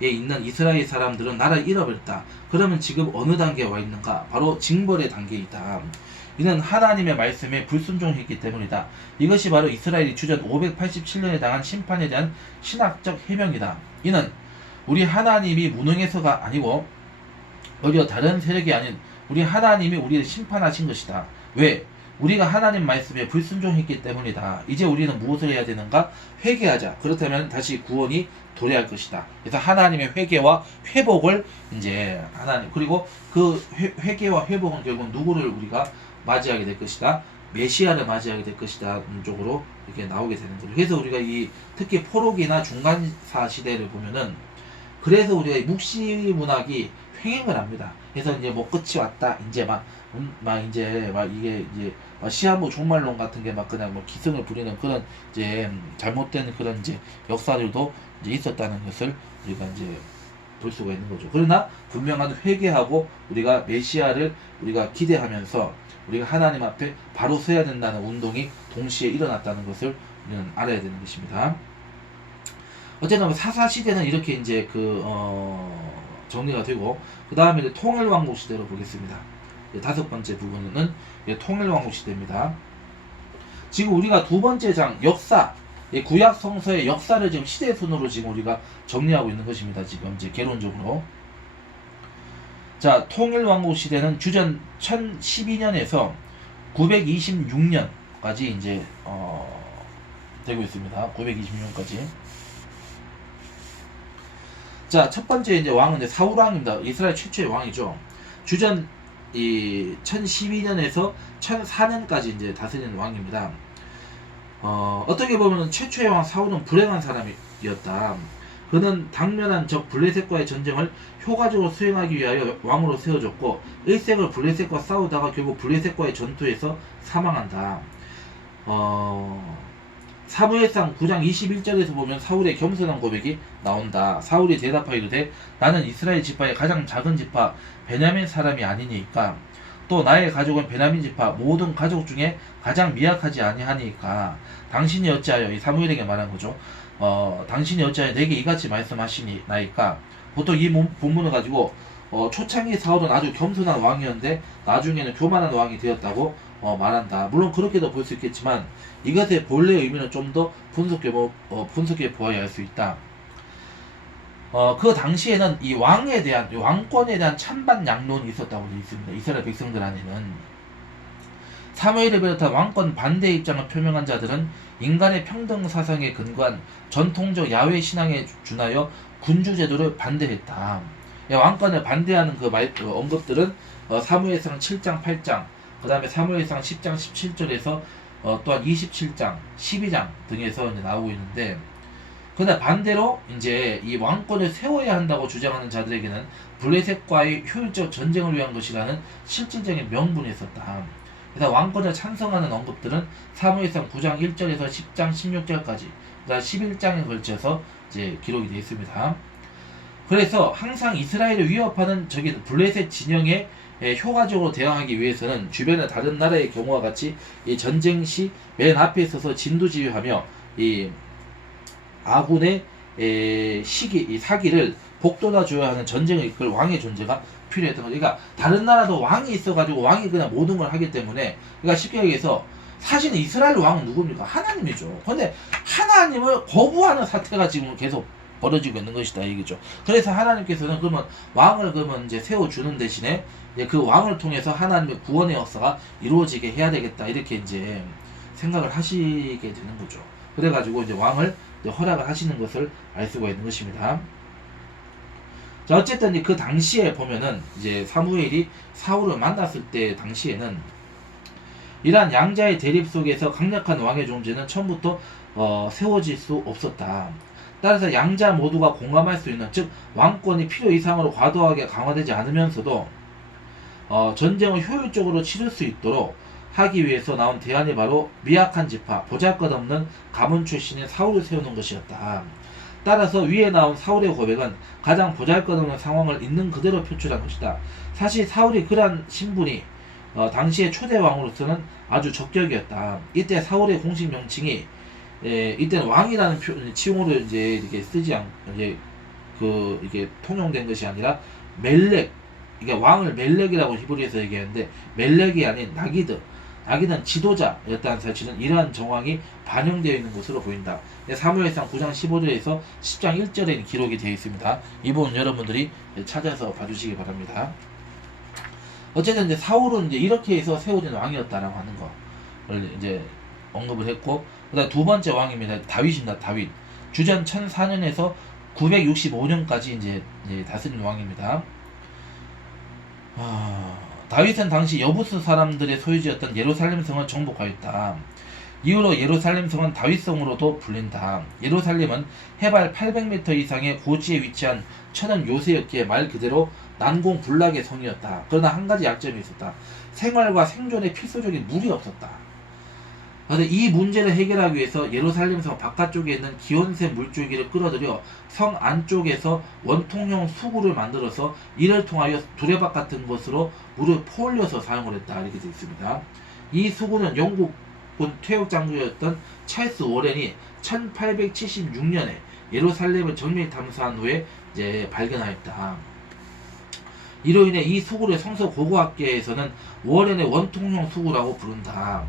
있는 이스라엘 사람들은 나라를 잃어버렸다. 그러면 지금 어느 단계에 와 있는가? 바로 징벌의 단계에 있다. 이는 하나님의 말씀에 불순종했기 때문이다. 이것이 바로 이스라엘이 주전 587년에 당한 심판에 대한 신학적 해명이다. 이는 우리 하나님이 무능해서가 아니고 오히려 다른 세력이 아닌 우리 하나님이 우리를 심판하신 것이다. 왜? 우리가 하나님 말씀에 불순종했기 때문이다. 이제 우리는 무엇을 해야 되는가? 회개하자. 그렇다면 다시 구원이 도래할 것이다. 그래서 하나님의 회개와 회복을 이제 하나님, 그리고 그 회개와 회복은 결국 누구를 우리가 맞이하게 될 것이다. 메시아를 맞이하게 될 것이다. 쪽으로 이렇게 나오게 되는 거죠. 그래서 우리가 이 특히 포로기나 중간사 시대를 보면은, 그래서 우리가 이 묵시 문학이 횡행을 합니다. 그래서 이제 뭐 끝이 왔다. 이제 이제 이게 이제 시한부 종말론 같은 게 막 그냥 뭐 기승을 부리는 그런 이제 잘못된 그런 이제 역사들도 이제 있었다는 것을 우리가 이제 볼 수가 있는 거죠. 그러나 분명한 회개하고 우리가 메시아를 우리가 기대하면서 우리가 하나님 앞에 바로 서야 된다는 운동이 동시에 일어났다는 것을 우리는 알아야 되는 것입니다. 어쨌든 사사 시대는 이렇게 이제 정리가 되고, 그 다음에 통일왕국 시대로 보겠습니다. 다섯 번째 부분은 통일왕국 시대입니다. 지금 우리가 두 번째 장 역사, 구약 성서의 역사를 지금 시대 순으로 지금 우리가 정리하고 있는 것입니다. 지금 이제 개론적으로. 자, 통일왕국 시대는 주전 1012년에서 926년까지 이제 되고 있습니다. 926년까지. 자, 첫 번째 이제 왕은 사울 왕입니다. 이스라엘 최초의 왕이죠. 주전 1012년에서 1004년까지 이제 다스리는 왕입니다. 어떻게 보면 최초의 왕 사울은 불행한 사람이었다. 그는 당면한 적 블레셋과의 전쟁을 효과적으로 수행하기 위하여 왕으로 세워졌고, 일생을 블레셋과 싸우다가 결국 블레셋과의 전투에서 사망한다. 사무엘상 9장 21절에서 보면 사울의 겸손한 고백이 나온다. 사울이 대답하이르되 나는 이스라엘 지파의 가장 작은 지파 베냐민 사람이 아니니까, 또 나의 가족은 베냐민 지파 모든 가족 중에 가장 미약하지 아니하니까 당신이 어찌하여, 이 사무엘에게 말한 거죠. 당신이 어찌하여 내게 이같이 말씀하시나이까. 보통 이 본문을 가지고 초창기 사울은 아주 겸손한 왕이었는데 나중에는 교만한 왕이 되었다고 말한다. 물론 그렇게도 볼 수 있겠지만 이것의 본래 의미는 좀 더 분석해 보아야 할 수 있다. 그 당시에는 이 왕에 대한, 왕권에 대한 찬반 양론이 있었다고 되어 있습니다. 이스라엘 백성들 안에는. 사무엘을 비롯한 왕권 반대 입장을 표명한 자들은 인간의 평등 사상에 근거한 전통적 야훼 신앙에 준하여 군주제도를 반대했다. 왕권을 반대하는 그 언급들은 사무엘상 7장 8장, 그 다음에 사무엘상 10장 17절에서 또한 27장 12장 등에서 이제 나오고 있는데, 그러나 반대로 이제 이 왕권을 세워야 한다고 주장하는 자들에게는 블레셋과의 효율적 전쟁을 위한 것이라는 실질적인 명분이 있었다. 그래서 왕권을 찬성하는 언급들은 사무엘상 9장 1절에서 10장 16절까지, 그다음 11장에 걸쳐서 이제 기록이 되어 있습니다. 그래서 항상 이스라엘을 위협하는 적인 블레셋 진영에 효과적으로 대항하기 위해서는 주변의 다른 나라의 경우와 같이 이 전쟁 시 맨 앞에 서서 진두지휘하며 이 아군의 이 사기를 복돋아 줘야 하는 전쟁을 이끌 왕의 존재가 필요했던 거죠. 그러니까 다른 나라도 왕이 있어가지고 왕이 그냥 모든 걸 하기 때문에, 그러니까 쉽게 얘기해서 사실은 이스라엘 왕은 누굽니까? 하나님이죠. 근데 하나님을 거부하는 사태가 지금 계속 벌어지고 있는 것이다, 이거죠. 그래서 하나님께서는 그러면 왕을 이제 세워주는 대신에 그 왕을 통해서 하나님의 구원의 역사가 이루어지게 해야 되겠다, 이렇게 이제 생각을 하시게 되는 거죠. 그래가지고 이제 왕을 허락을 하시는 것을 알 수가 있는 것입니다. 자, 어쨌든 그 당시에 보면은 이제 사무엘이 사울을 만났을 때 당시에는 이러한 양자의 대립 속에서 강력한 왕의 존재는 처음부터 세워질 수 없었다. 따라서 양자 모두가 공감할 수 있는, 즉 왕권이 필요 이상으로 과도하게 강화되지 않으면서도 전쟁을 효율적으로 치를 수 있도록 하기 위해서 나온 대안이 바로 미약한 지파, 보잘것없는 가문 출신의 사울을 세우는 것이었다. 따라서 위에 나온 사울의 고백은 가장 보잘것없는 상황을 있는 그대로 표출한 것이다. 사실 사울이 그러한 신분이 당시의 초대 왕으로서는 아주 적격이었다. 이때 사울의 공식 명칭이 이때는 왕이라는 칭호를 이제 이렇게 쓰지 않고 이게 통용된 것이 아니라 멜렉, 이게 왕을 멜렉이라고 히브리에서 얘기하는데 멜렉이 아닌 나기드, 자기는 지도자였다는 사실은 이러한 정황이 반영되어 있는 것으로 보인다. 사무엘상 9장 15절에서 10장 1절에 기록이 되어 있습니다. 이 부분 여러분들이 찾아서 봐주시기 바랍니다. 어쨌든 이제 사울은 이제 이렇게 해서 세워진 왕이었다라고 하는 거를 이제 언급을 했고, 그다음 두 번째 왕입니다. 다윗입니다. 다윗. 주전 1004년에서 965년까지 이제 다스린 왕입니다. 다윗은 당시 여부스 사람들의 소유지였던 예루살렘 성을 정복하였다. 이후로 예루살렘 성은 다윗성으로도 불린다. 예루살렘은 해발 800m 이상의 고지에 위치한 천연 요새였기에 말 그대로 난공불락의 성이었다. 그러나 한 가지 약점이 있었다. 생활과 생존에 필수적인 물이 없었다. 그런데 이 문제를 해결하기 위해서 예루살렘 성 바깥쪽에 있는 기온샘 물줄기를 끌어들여 성 안쪽에서 원통형 수구를 만들어서 이를 통하여 두레박 같은 것으로 물을 퍼올려서 사용을 했다. 이렇게 되어 있습니다. 이 수구는 영국군 퇴역 장교였던 찰스 워렌이 1876년에 예루살렘을 정밀 탐사한 후에 이제 발견하였다. 이로 인해 이 수구를 성서 고고학계에서는 워렌의 원통형 수구라고 부른다.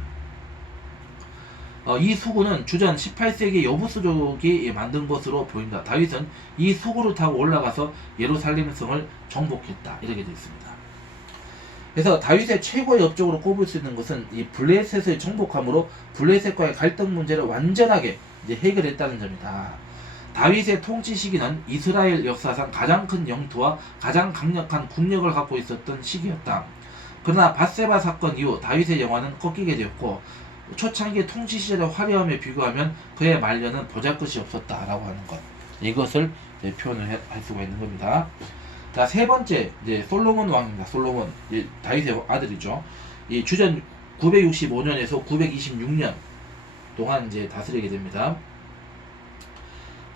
이 수구는 주전 18세기 여부수족이 만든 것으로 보인다. 다윗은 이 수구를 타고 올라가서 예루살렘 성을 정복했다. 이렇게 되어 있습니다. 그래서 다윗의 최고의 업적으로 꼽을 수 있는 것은 이 블레셋을 정복함으로 블레셋과의 갈등 문제를 완전하게 이제 해결했다는 점이다. 다윗의 통치 시기는 이스라엘 역사상 가장 큰 영토와 가장 강력한 국력을 갖고 있었던 시기였다. 그러나 밧세바 사건 이후 다윗의 영화는 꺾이게 되었고, 초창기 통치 시절의 화려함에 비교하면 그의 말년은 보잘것이 없었다라고 하는 것, 이것을 표현을 할 수가 있는 겁니다. 자, 세 번째 이제 솔로몬 왕입니다. 솔로몬, 다윗의 아들이죠. 이 주전 965년에서 926년 동안 이제 다스리게 됩니다.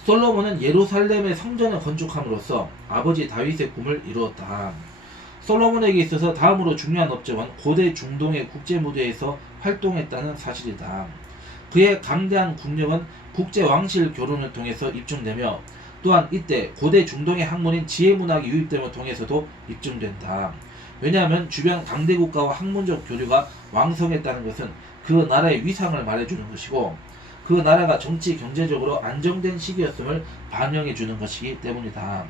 솔로몬은 예루살렘의 성전을 건축함으로써 아버지 다윗의 꿈을 이루었다. 솔로몬에게 있어서 다음으로 중요한 업적은 고대 중동의 국제 무대에서 활동했다는 사실이다. 그의 강대한 국력은 국제 왕실 교론을 통해서 입증되며, 또한 이때 고대 중동의 학문인 지혜문학이 유입됨을 통해서도 입증된다. 왜냐하면 주변 강대 국가와 학문적 교류가 왕성했다는 것은 그 나라의 위상을 말해주는 것이고, 그 나라가 정치 경제적으로 안정된 시기였음을 반영해주는 것이기 때문이다.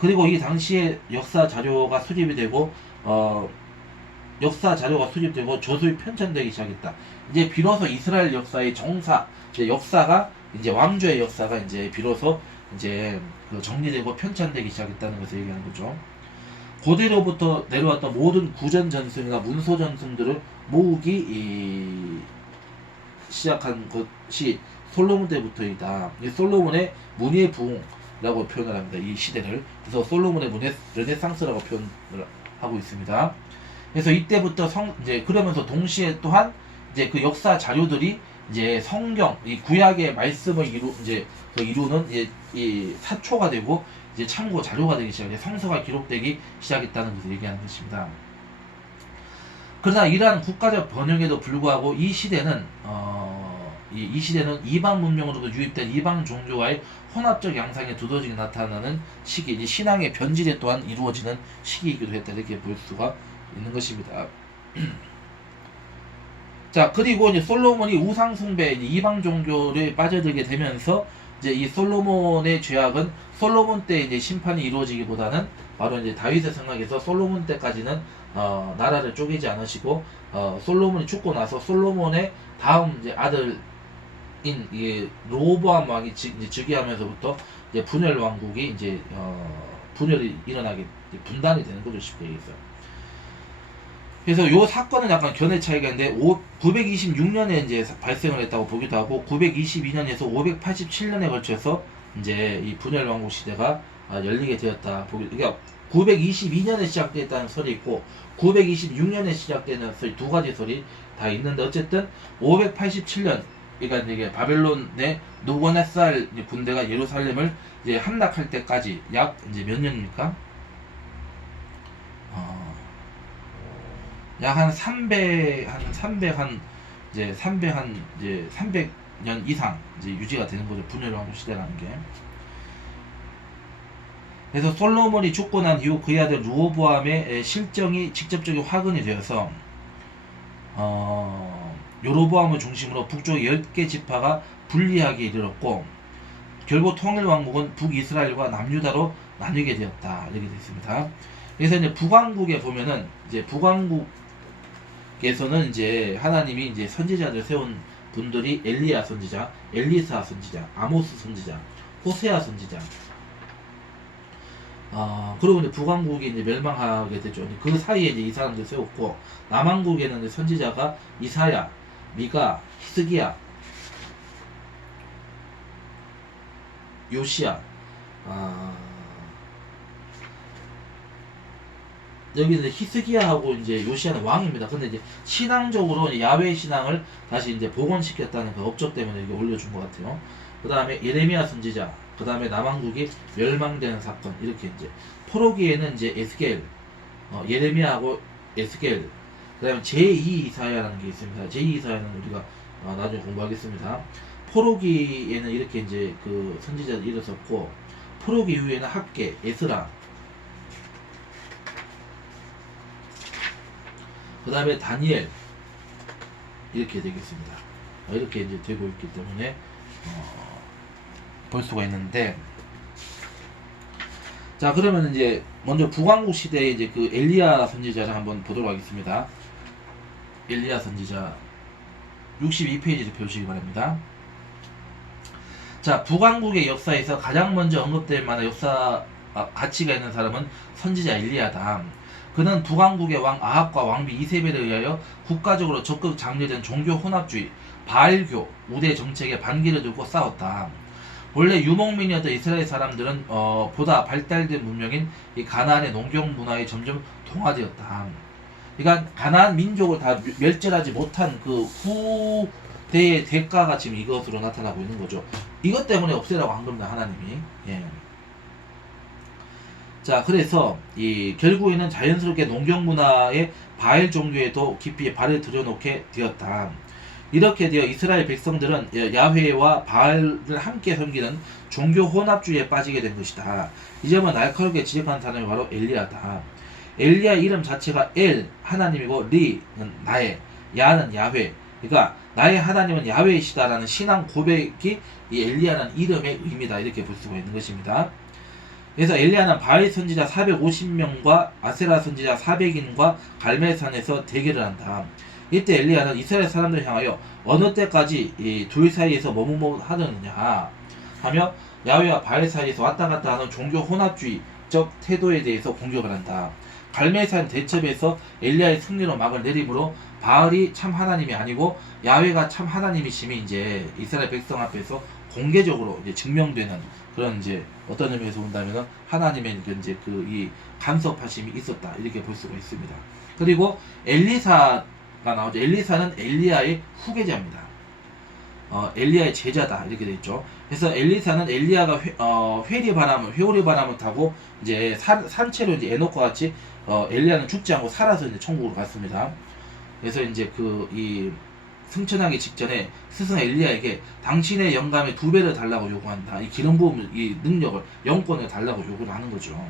그리고 이 당시에 역사 자료가 수집이 되고 저수이 편찬되기 시작했다. 이제 비로소 이스라엘 역사의 정사, 이제 역사가 이제 왕조의 역사가 이제 비로소 이제 정리되고 편찬되기 시작했다는 것을 얘기하는 거죠. 고대로부터 내려왔던 모든 구전 전승이나 문서 전승들을 모으기 시작한 것이 솔로몬 때부터이다. 이 솔로몬의 문예의 부흥라고 표현을 합니다. 이 시대를. 그래서 솔로몬의 르네상스라고 표현을 하고 있습니다. 그래서 이때부터 이제 그러면서 동시에 또한 이제 그 역사 자료들이 이제 성경, 이 구약의 말씀을 이루는 이 사초가 되고 이제 참고 자료가 되기 시작해 성서가 기록되기 시작했다는 것을 얘기하는 것입니다. 그러나 이러한 국가적 번영에도 불구하고 이 시대는 이방 문명으로부터 유입된 이방 종교와의 혼합적 양상이 두드러지게 나타나는 시기, 이제 신앙의 변질에 또한 이루어지는 시기이기도 했다, 이렇게 볼 수가 있는 것입니다. 자, 그리고 이제 솔로몬이 우상 숭배, 이방 종교에 빠져들게 되면서 이제 이 솔로몬의 죄악은 솔로몬 때 이제 심판이 이루어지기보다는 바로 이제 다윗의 생각에서 솔로몬 때까지는 나라를 쪼개지 않으시고 솔로몬이 죽고 나서 솔로몬의 다음 이제 아들인 이 로보암 왕이 이제 즉위하면서부터 이제 분열 왕국이 이제 분열이 일어나게 분단이 되는 거죠, 쉽게 얘기해서. 그래서 요 사건은 약간 견해 차이가 있는데 926년에 이제 발생을 했다고 보기도 하고 922년에서 587년에 걸쳐서 이제 이 분열 왕국 시대가 열리게 되었다 보기. 그러니까 922년에 시작됐다는 설이 있고 926년에 시작되는 설이 두 가지 설이 다 있는데, 어쨌든 587년, 그러니까 이게 바벨론의 누부갓네살 군대가 예루살렘을 이제 함락할 때까지 약 이제 몇 년입니까? 약 한 300년 이상 이제 유지가 되는 거죠, 분열 왕국 시대라는 게. 그래서 솔로몬이 죽고 난 이후 그의 아들 르호보암의 실정이 직접적인 화근이 되어서 여로보암을 중심으로 북쪽 10개 지파가 분리하게 이르렀고 결국 통일 왕국은 북이스라엘과 남유다로 나뉘게 되었다. 이렇게 되어 있습니다. 그래서 이제 북왕국에 보면은 이제 북왕국에서는 이제 하나님이 이제 선지자들 세운 분들이 엘리야 선지자, 엘리사 선지자, 아모스 선지자, 호세아 선지자. 그리고 이제 북왕국이 이제 멸망하게 되죠. 그 사이에 이제 이 사람들 세웠고, 남왕국에는 이제 선지자가 이사야, 미가, 히스기야, 요시야, 여기는 히스기야하고 이제 요시야는 왕입니다. 근데 이제 신앙적으로 야훼 신앙을 다시 이제 복원시켰다는 그 업적 때문에 이게 올려준 것 같아요. 그 다음에 예레미야 선지자, 그 다음에 남왕국이 멸망되는 사건, 이렇게 이제 포로기에는 이제 에스겔, 예레미야하고 에스겔, 그 다음에 제2 이사야라는 게 있습니다. 제2 이사야는 우리가 나중에 공부하겠습니다. 포로기에는 이렇게 이제 그 선지자들이 일어섰고, 포로기 이후에는 학계, 에스라, 그 다음에 다니엘, 이렇게 되겠습니다. 이렇게 이제 되고 있기 때문에 볼 수가 있는데, 자 그러면 이제 먼저 북왕국 시대에 이제 그 엘리야 선지자를 한번 보도록 하겠습니다. 엘리야 선지자 62페이지를 펴주시기 바랍니다. 자, 북왕국의 역사에서 가장 먼저 언급될 만한 역사 가치가 있는 사람은 선지자 엘리야다. 그는 북왕국의 왕 아합과 왕비 이세벨에 의하여 국가적으로 적극 장려된 종교 혼합주의, 바알교, 우대 정책에 반기를 들고 싸웠다. 원래 유목민이었던 이스라엘 사람들은 보다 발달된 문명인 이 가나안의 농경 문화에 점점 동화되었다. 그러니까 가나안 민족을 다 멸절하지 못한 그 후대의 대가가 지금 이것으로 나타나고 있는 거죠. 이것 때문에 없애라고 한 겁니다, 하나님이. 예. 자, 그래서 결국에는 자연스럽게 농경 문화의 바알 종교에도 깊이 발을 들여놓게 되었다. 이렇게 되어 이스라엘 백성들은 야훼와 바알을 함께 섬기는 종교 혼합주의에 빠지게 된 것이다. 이 점은 날카롭게 지적한 사람이 바로 엘리야다. 엘리야 이름 자체가 엘 하나님이고 리는 나의, 야는 야훼. 그러니까 나의 하나님은 야훼이시다라는 신앙 고백이 이 엘리야라는 이름의 의미다. 이렇게 볼 수가 있는 것입니다. 그래서 엘리야는 바알 선지자 450명과 아세라 선지자 400인과 갈멜산에서 대결을 한다. 이때 엘리야는 이스라엘 사람들을 향하여 어느 때까지 이 둘 사이에서 머뭇머뭇하느냐 하며 야훼와 바알 사이에서 왔다 갔다 하는 종교 혼합주의적 태도에 대해서 공격을 한다. 갈멜산 대첩에서 엘리야의 승리로 막을 내림으로 바알이 참 하나님이 아니고 야훼가 참 하나님이심이 이제 이스라엘 백성 앞에서 공개적으로 이제 증명되는 그런 이제 어떤 의미에서 본다면은 하나님의 이제 그 이 간섭하심이 있었다, 이렇게 볼 수가 있습니다. 그리고 엘리사가 나오죠. 엘리사는 엘리야의 후계자입니다. 엘리야의 제자다, 이렇게 되어 있죠. 그래서 엘리사는 엘리야가 회오리 바람을 타고 이제 산채로 이제 에녹과 같이 엘리야는 죽지 않고 살아서 이제 천국으로 갔습니다. 그래서 이제 이 승천하기 직전에 스승 엘리야에게 당신의 영감의 2배를 달라고 요구한다. 이 기름 부음, 이 능력을, 영권을 달라고 요구를 하는 거죠.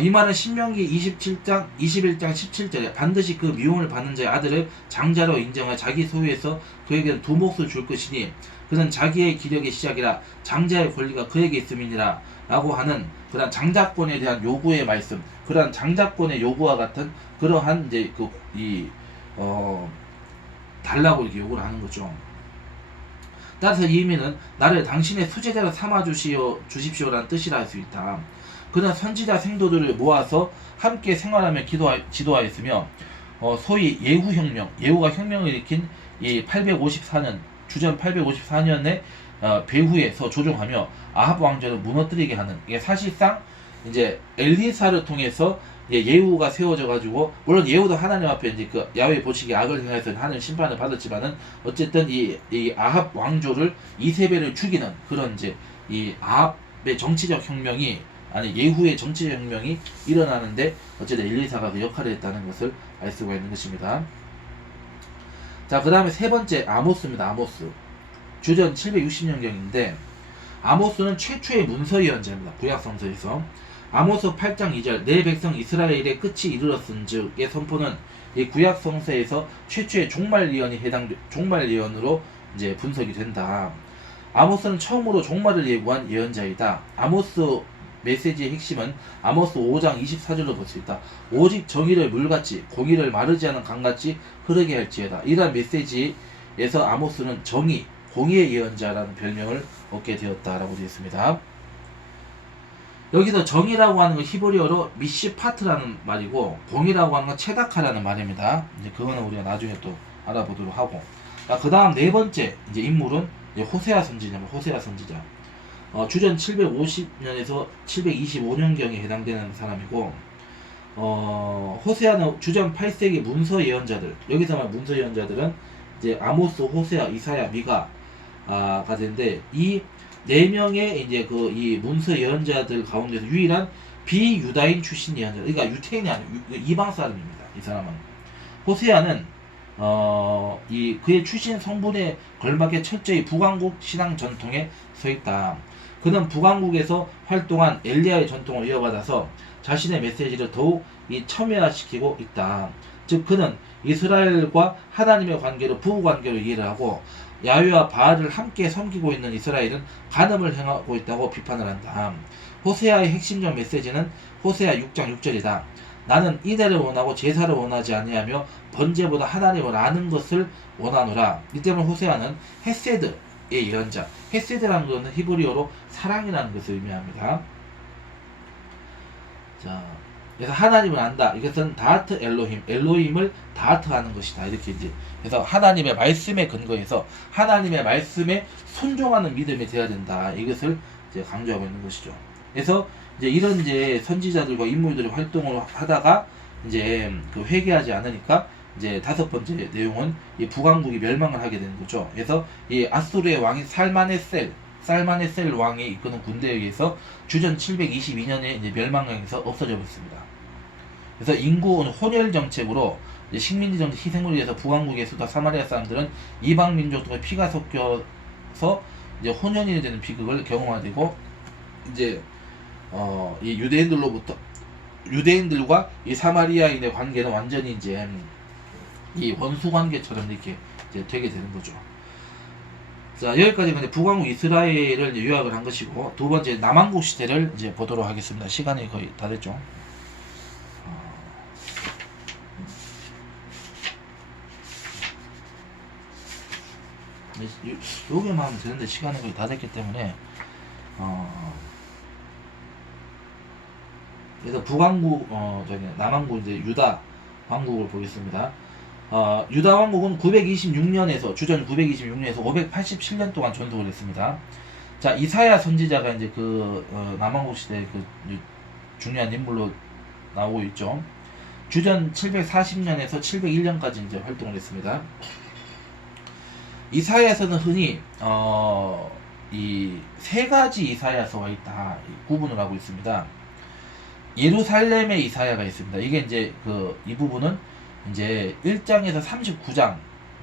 이 말은 신명기 21장 17절에 반드시 그 미움을 받는 자의 아들을 장자로 인정하여 자기 소유에서 그에게는 2몫을 줄 것이니 그는 자기의 기력의 시작이라 장자의 권리가 그에게 있음이니라 라고 하는 그런 장자권에 대한 요구의 말씀, 그러한 장자권의 요구와 같은 그러한 이제 달라고 이렇게 요구를 하는 거죠. 따라서 이 의미는 나를 당신의 수제자로 삼아 주십시오라는 뜻이라 할 수 있다. 그는 선지자 생도들을 모아서 함께 생활하며 지도하였으며 소위 예후혁명, 예후가 혁명을 일으킨 이 854년, 주전 854년에 배후에서 조종하며 아합 왕조를 무너뜨리게 하는, 이게 사실상 이제 엘리사를 통해서 예후가 세워져 가지고, 물론 예후도 하나님 앞에 이제 그 야훼 보시기에 악을 행해서 하나님 심판을 받았지만은 어쨌든 이 아합 왕조를 이세벨을 죽이는 그런 이제 이 아합의 정치적 혁명이, 아니 예후의 정치적 혁명이 일어나는데 어쨌든 엘리사가 그 역할을 했다는 것을 알 수가 있는 것입니다. 자, 그 다음에 세 번째 아모스입니다. 아모스 주전 760년경인데 아모스는 최초의 문서 예언자입니다. 구약성서에서 아모스 8장 2절 내 백성 이스라엘의 끝이 이르렀은즉의 선포는 이 구약 성서에서 최초의 종말 예언이 종말 예언으로 이제 분석이 된다. 아모스는 처음으로 종말을 예고한 예언자이다. 아모스 메시지의 핵심은 아모스 5장 24절로 볼 수 있다. 오직 정의를 물같이 공의를 마르지 않은 강같이 흐르게 할지어다. 이러한 메시지에서 아모스는 정의, 공의의 예언자라는 별명을 얻게 되었다라고 되어 있습니다. 여기서 정의라고 하는 건 히브리어로 미시파트라는 말이고, 공의라고 하는 건 체다카라는 말입니다. 이제 그거는 우리가 나중에 또 알아보도록 하고. 그 다음 네 번째 이제 인물은 이제 호세아 선지자입니다. 호세아 선지자. 주전 750년에서 725년경에 해당되는 사람이고, 호세아는 주전 8세기 문서 예언자들, 여기서 말 문서 예언자들은 이제 아모스, 호세아, 이사야, 미가가 되는데, 이 네 명의 이제 그 이 문서 예언자들 가운데서 유일한 비유다인 출신 예언자, 그러니까 유태인이 아니고 이방 사람입니다. 이 사람은. 호세아는 이 그의 출신 성분에 걸맞게 철저히 북왕국 신앙 전통에 서 있다. 그는 북왕국에서 활동한 엘리야의 전통을 이어받아서 자신의 메시지를 더욱 첨예화시키고 있다. 즉 그는 이스라엘과 하나님의 관계를 부부관계로 이해를 하고, 야훼와 바알을 함께 섬기고 있는 이스라엘은 간음을 행하고 있다고 비판을 한다. 호세아의 핵심적 메시지는 호세아 6장 6절이다. 나는 이내를 원하고 제사를 원하지 아니하며 번제보다 하나님을 아는 것을 원하노라. 이 때문에 호세아는 헤세드의 예언자. 헤세드라는 것은 히브리어로 사랑이라는 것을 의미합니다. 자, 그래서 하나님을 안다. 이것은 다하트 엘로힘, 엘로힘을 다하트하는 것이다. 이렇게 이제 그래서 하나님의 말씀에 근거해서 하나님의 말씀에 순종하는 믿음이 되어야 된다. 이것을 이제 강조하고 있는 것이죠. 그래서 이제 이런 이제 선지자들과 인물들이 활동을 하다가 이제 그 회개하지 않으니까 이제 다섯 번째 내용은 이 북왕국이 멸망을 하게 되는 거죠. 그래서 이 아수르의 왕인 살마네셀 왕이 이끄는 군대에 의해서 주전 722년에 이제 멸망해서 없어져 버렸습니다. 그래서 인구 혼혈 정책으로 이제 식민지 정책 희생을 위해서 북왕국의 수도 사마리아 사람들은 이방 민족들과 피가 섞여서 이제 혼연이 되는 비극을 경험하게 되고, 이제 이 유대인들과 이 사마리아인의 관계는 완전히 이제 이 원수 관계처럼 이렇게 이제 되게 되는 거죠. 자, 여기까지가 이제 북왕국 이스라엘을 이제 요약을 한 것이고, 두 번째 남왕국 시대를 이제 보도록 하겠습니다. 시간이 거의 다 됐죠. 요게만 하면 되는데 시간이 거의 다 됐기 때문에 그래서 북왕국 남왕국 이제 유다 왕국을 보겠습니다. 유다 왕국은 926년에서 주전 926년에서 587년 동안 존속을 했습니다. 자, 이사야 선지자가 이제 그 남왕국 시대 그 중요한 인물로 나오고 있죠. 주전 740년에서 701년까지 이제 활동을 했습니다. 이사야서는 흔히 이 세 가지 이사야서가 있다 구분을 하고 있습니다. 예루살렘의 이사야가 있습니다. 이게 이제 이 부분은 이제 1장에서 39장이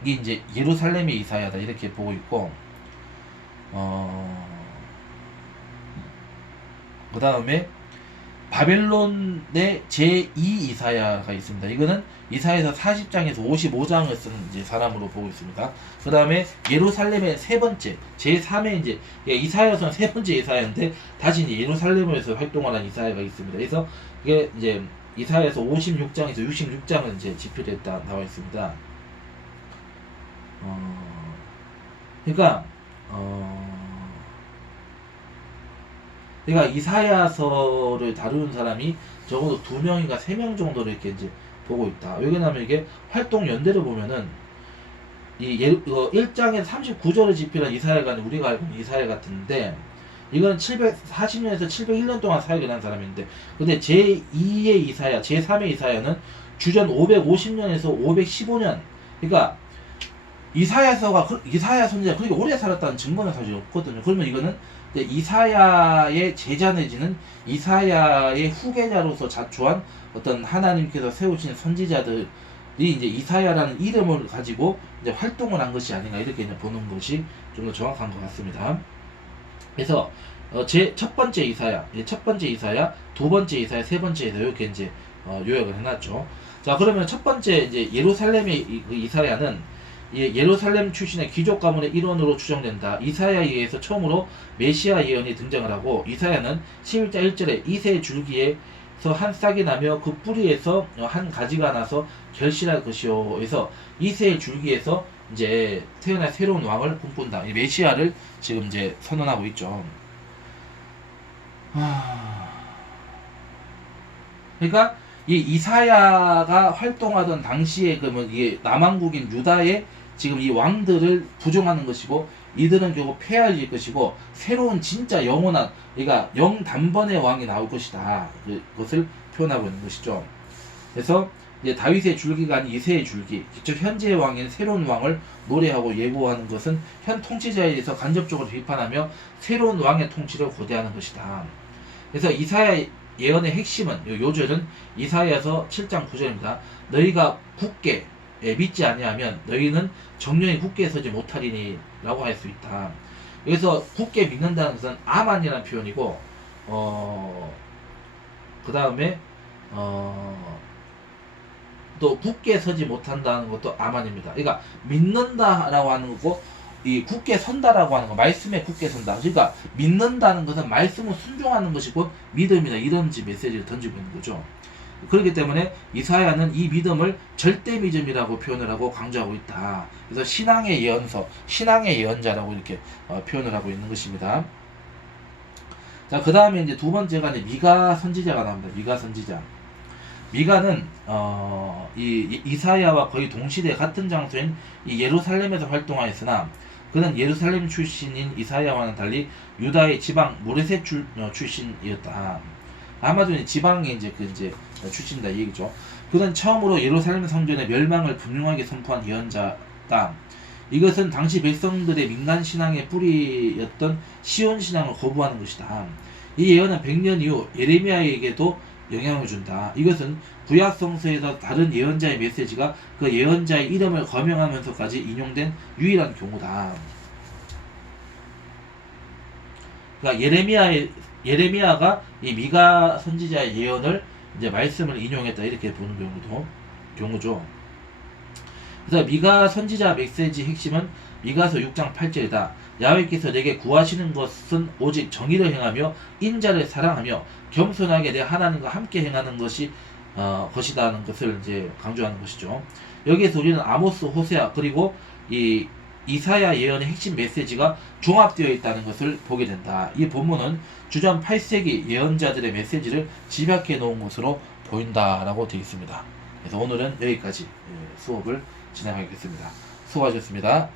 이제 예루살렘의 이사야다 이렇게 보고 있고, 그 다음에 바벨론의 제2 이사야가 있습니다. 이거는 이사야서 40장에서 55장을 쓴 이제 사람으로 보고 있습니다. 그 다음에 예루살렘의 세 번째, 제3의 이제 이사야서는 세 번째 이사야인데 다시 이제 예루살렘에서 활동을 한 이사야가 있습니다. 그래서 이게 이제 이사야서 56장에서 66장은 이제 집필했다 나와 있습니다. 그러니까 이사야서를 다루는 사람이 적어도 2명인가 3명 정도를 이렇게 이제 보고 있다. 왜냐하면 이게 활동 연대를 보면은 이 1장에 39절을 집필한 이사야가 우리가 알고 있는 이사야 같은데, 이건 740년에서 701년 동안 사역을 한 사람인데, 근데 제2의 이사야, 제3의 이사야는 주전 550년에서 515년, 그러니까 이사야 선지자 그렇게 오래 살았다는 증거는 사실 없거든요. 그러면 이거는 이사야의 제자 내지는 이사야의 후계자로서 자초한 어떤 하나님께서 세우신 선지자들이 이제 이사야라는 이름을 가지고 이제 활동을 한 것이 아닌가 이렇게 이제 보는 것이 좀 더 정확한 것 같습니다. 그래서 첫 번째 이사야, 두 번째 이사야, 세 번째 이사야 이렇게 이제 요약을 해놨죠. 자, 그러면 첫 번째 이제 예루살렘의 그 이사야는 예루살렘 출신의 귀족 가문의 일원으로 추정된다. 이사야에 의해서 처음으로 메시아 예언이 등장을 하고, 이사야는 11장 1절에 이새의 줄기에서 한 싹이 나며 그 뿌리에서 한 가지가 나서 결실할 것이요. 그래서 이새의 줄기에서 이제 태어날 새로운 왕을 꿈꾼다. 이 메시아를 지금 이제 선언하고 있죠. 그러니까 이 이사야가 활동하던 당시에 그러면 이게 남왕국인 유다의 지금 이 왕들을 부정하는 것이고, 이들은 결국 폐하일 것이고, 새로운 진짜 영원한, 그러니까 영단번의 왕이 나올 것이다. 그것을 표현하고 있는 것이죠. 그래서 이제 다윗의 줄기가 아닌 이새의 줄기, 즉 현재의 왕인 새로운 왕을 노래하고 예고하는 것은 현 통치자에 대해서 간접적으로 비판하며 새로운 왕의 통치를 고대하는 것이다. 그래서 이사야 예언의 핵심은, 요절은 이사야서 7장 9절입니다. 너희가 굳게 믿지 아니하면 너희는 정령이 굳게 서지 못하리니 라고 할 수 있다. 여기서 굳게 믿는다는 것은 아만이라는 표현이고, 그 다음에 또 굳게 서지 못한다는 것도 아만입니다. 그러니까 믿는다라고 하는 거고, 이 굳게 선다라고 하는 거, 말씀에 굳게 선다. 그러니까 믿는다는 것은 말씀을 순종하는 것이고 믿음이다, 이런 메시지를 던지고 있는 거죠. 그렇기 때문에 이사야는 이 믿음을 절대 믿음이라고 표현을 하고 강조하고 있다. 그래서 신앙의 예언서, 신앙의 예언자라고 이렇게 표현을 하고 있는 것입니다. 자, 그 다음에 이제 두 번째가 이제 미가 선지자가 나옵니다. 미가 선지자. 미가는 이사야와 거의 동시대 같은 장소인 이 예루살렘에서 활동하였으나, 그는 예루살렘 출신인 이사야와는 달리 유다의 지방 모레셋 출신이었다. 아마도 지방의 이제 출신이다 이 얘기죠. 그는 처음으로 예루살렘 성전의 멸망을 분명하게 선포한 예언자다. 이것은 당시 백성들의 민간 신앙의 뿌리였던 시온 신앙을 거부하는 것이다. 이 예언은 100년 이후 예레미야에게도 영향을 준다. 이것은 구약 성서에서 다른 예언자의 메시지가 그 예언자의 이름을 거명하면서까지 인용된 유일한 경우다. 그러니까 예레미야가 이 미가 선지자의 예언을 이제 말씀을 인용했다, 이렇게 보는 경우죠. 그래서 미가 선지자 메시지 핵심은 미가서 6장 8절이다. 야훼께서 내게 구하시는 것은 오직 정의를 행하며 인자를 사랑하며 겸손하게 내 하나님과 함께 행하는 것이다는 것을 이제 강조하는 것이죠. 여기에서 우리는 아모스, 호세아 그리고 이 이사야 예언의 핵심 메시지가 종합되어 있다는 것을 보게 된다. 이 본문은 주전 8세기 예언자들의 메시지를 집약해 놓은 것으로 보인다라고 되어 있습니다. 그래서 오늘은 여기까지 수업을 진행하겠습니다. 수고하셨습니다.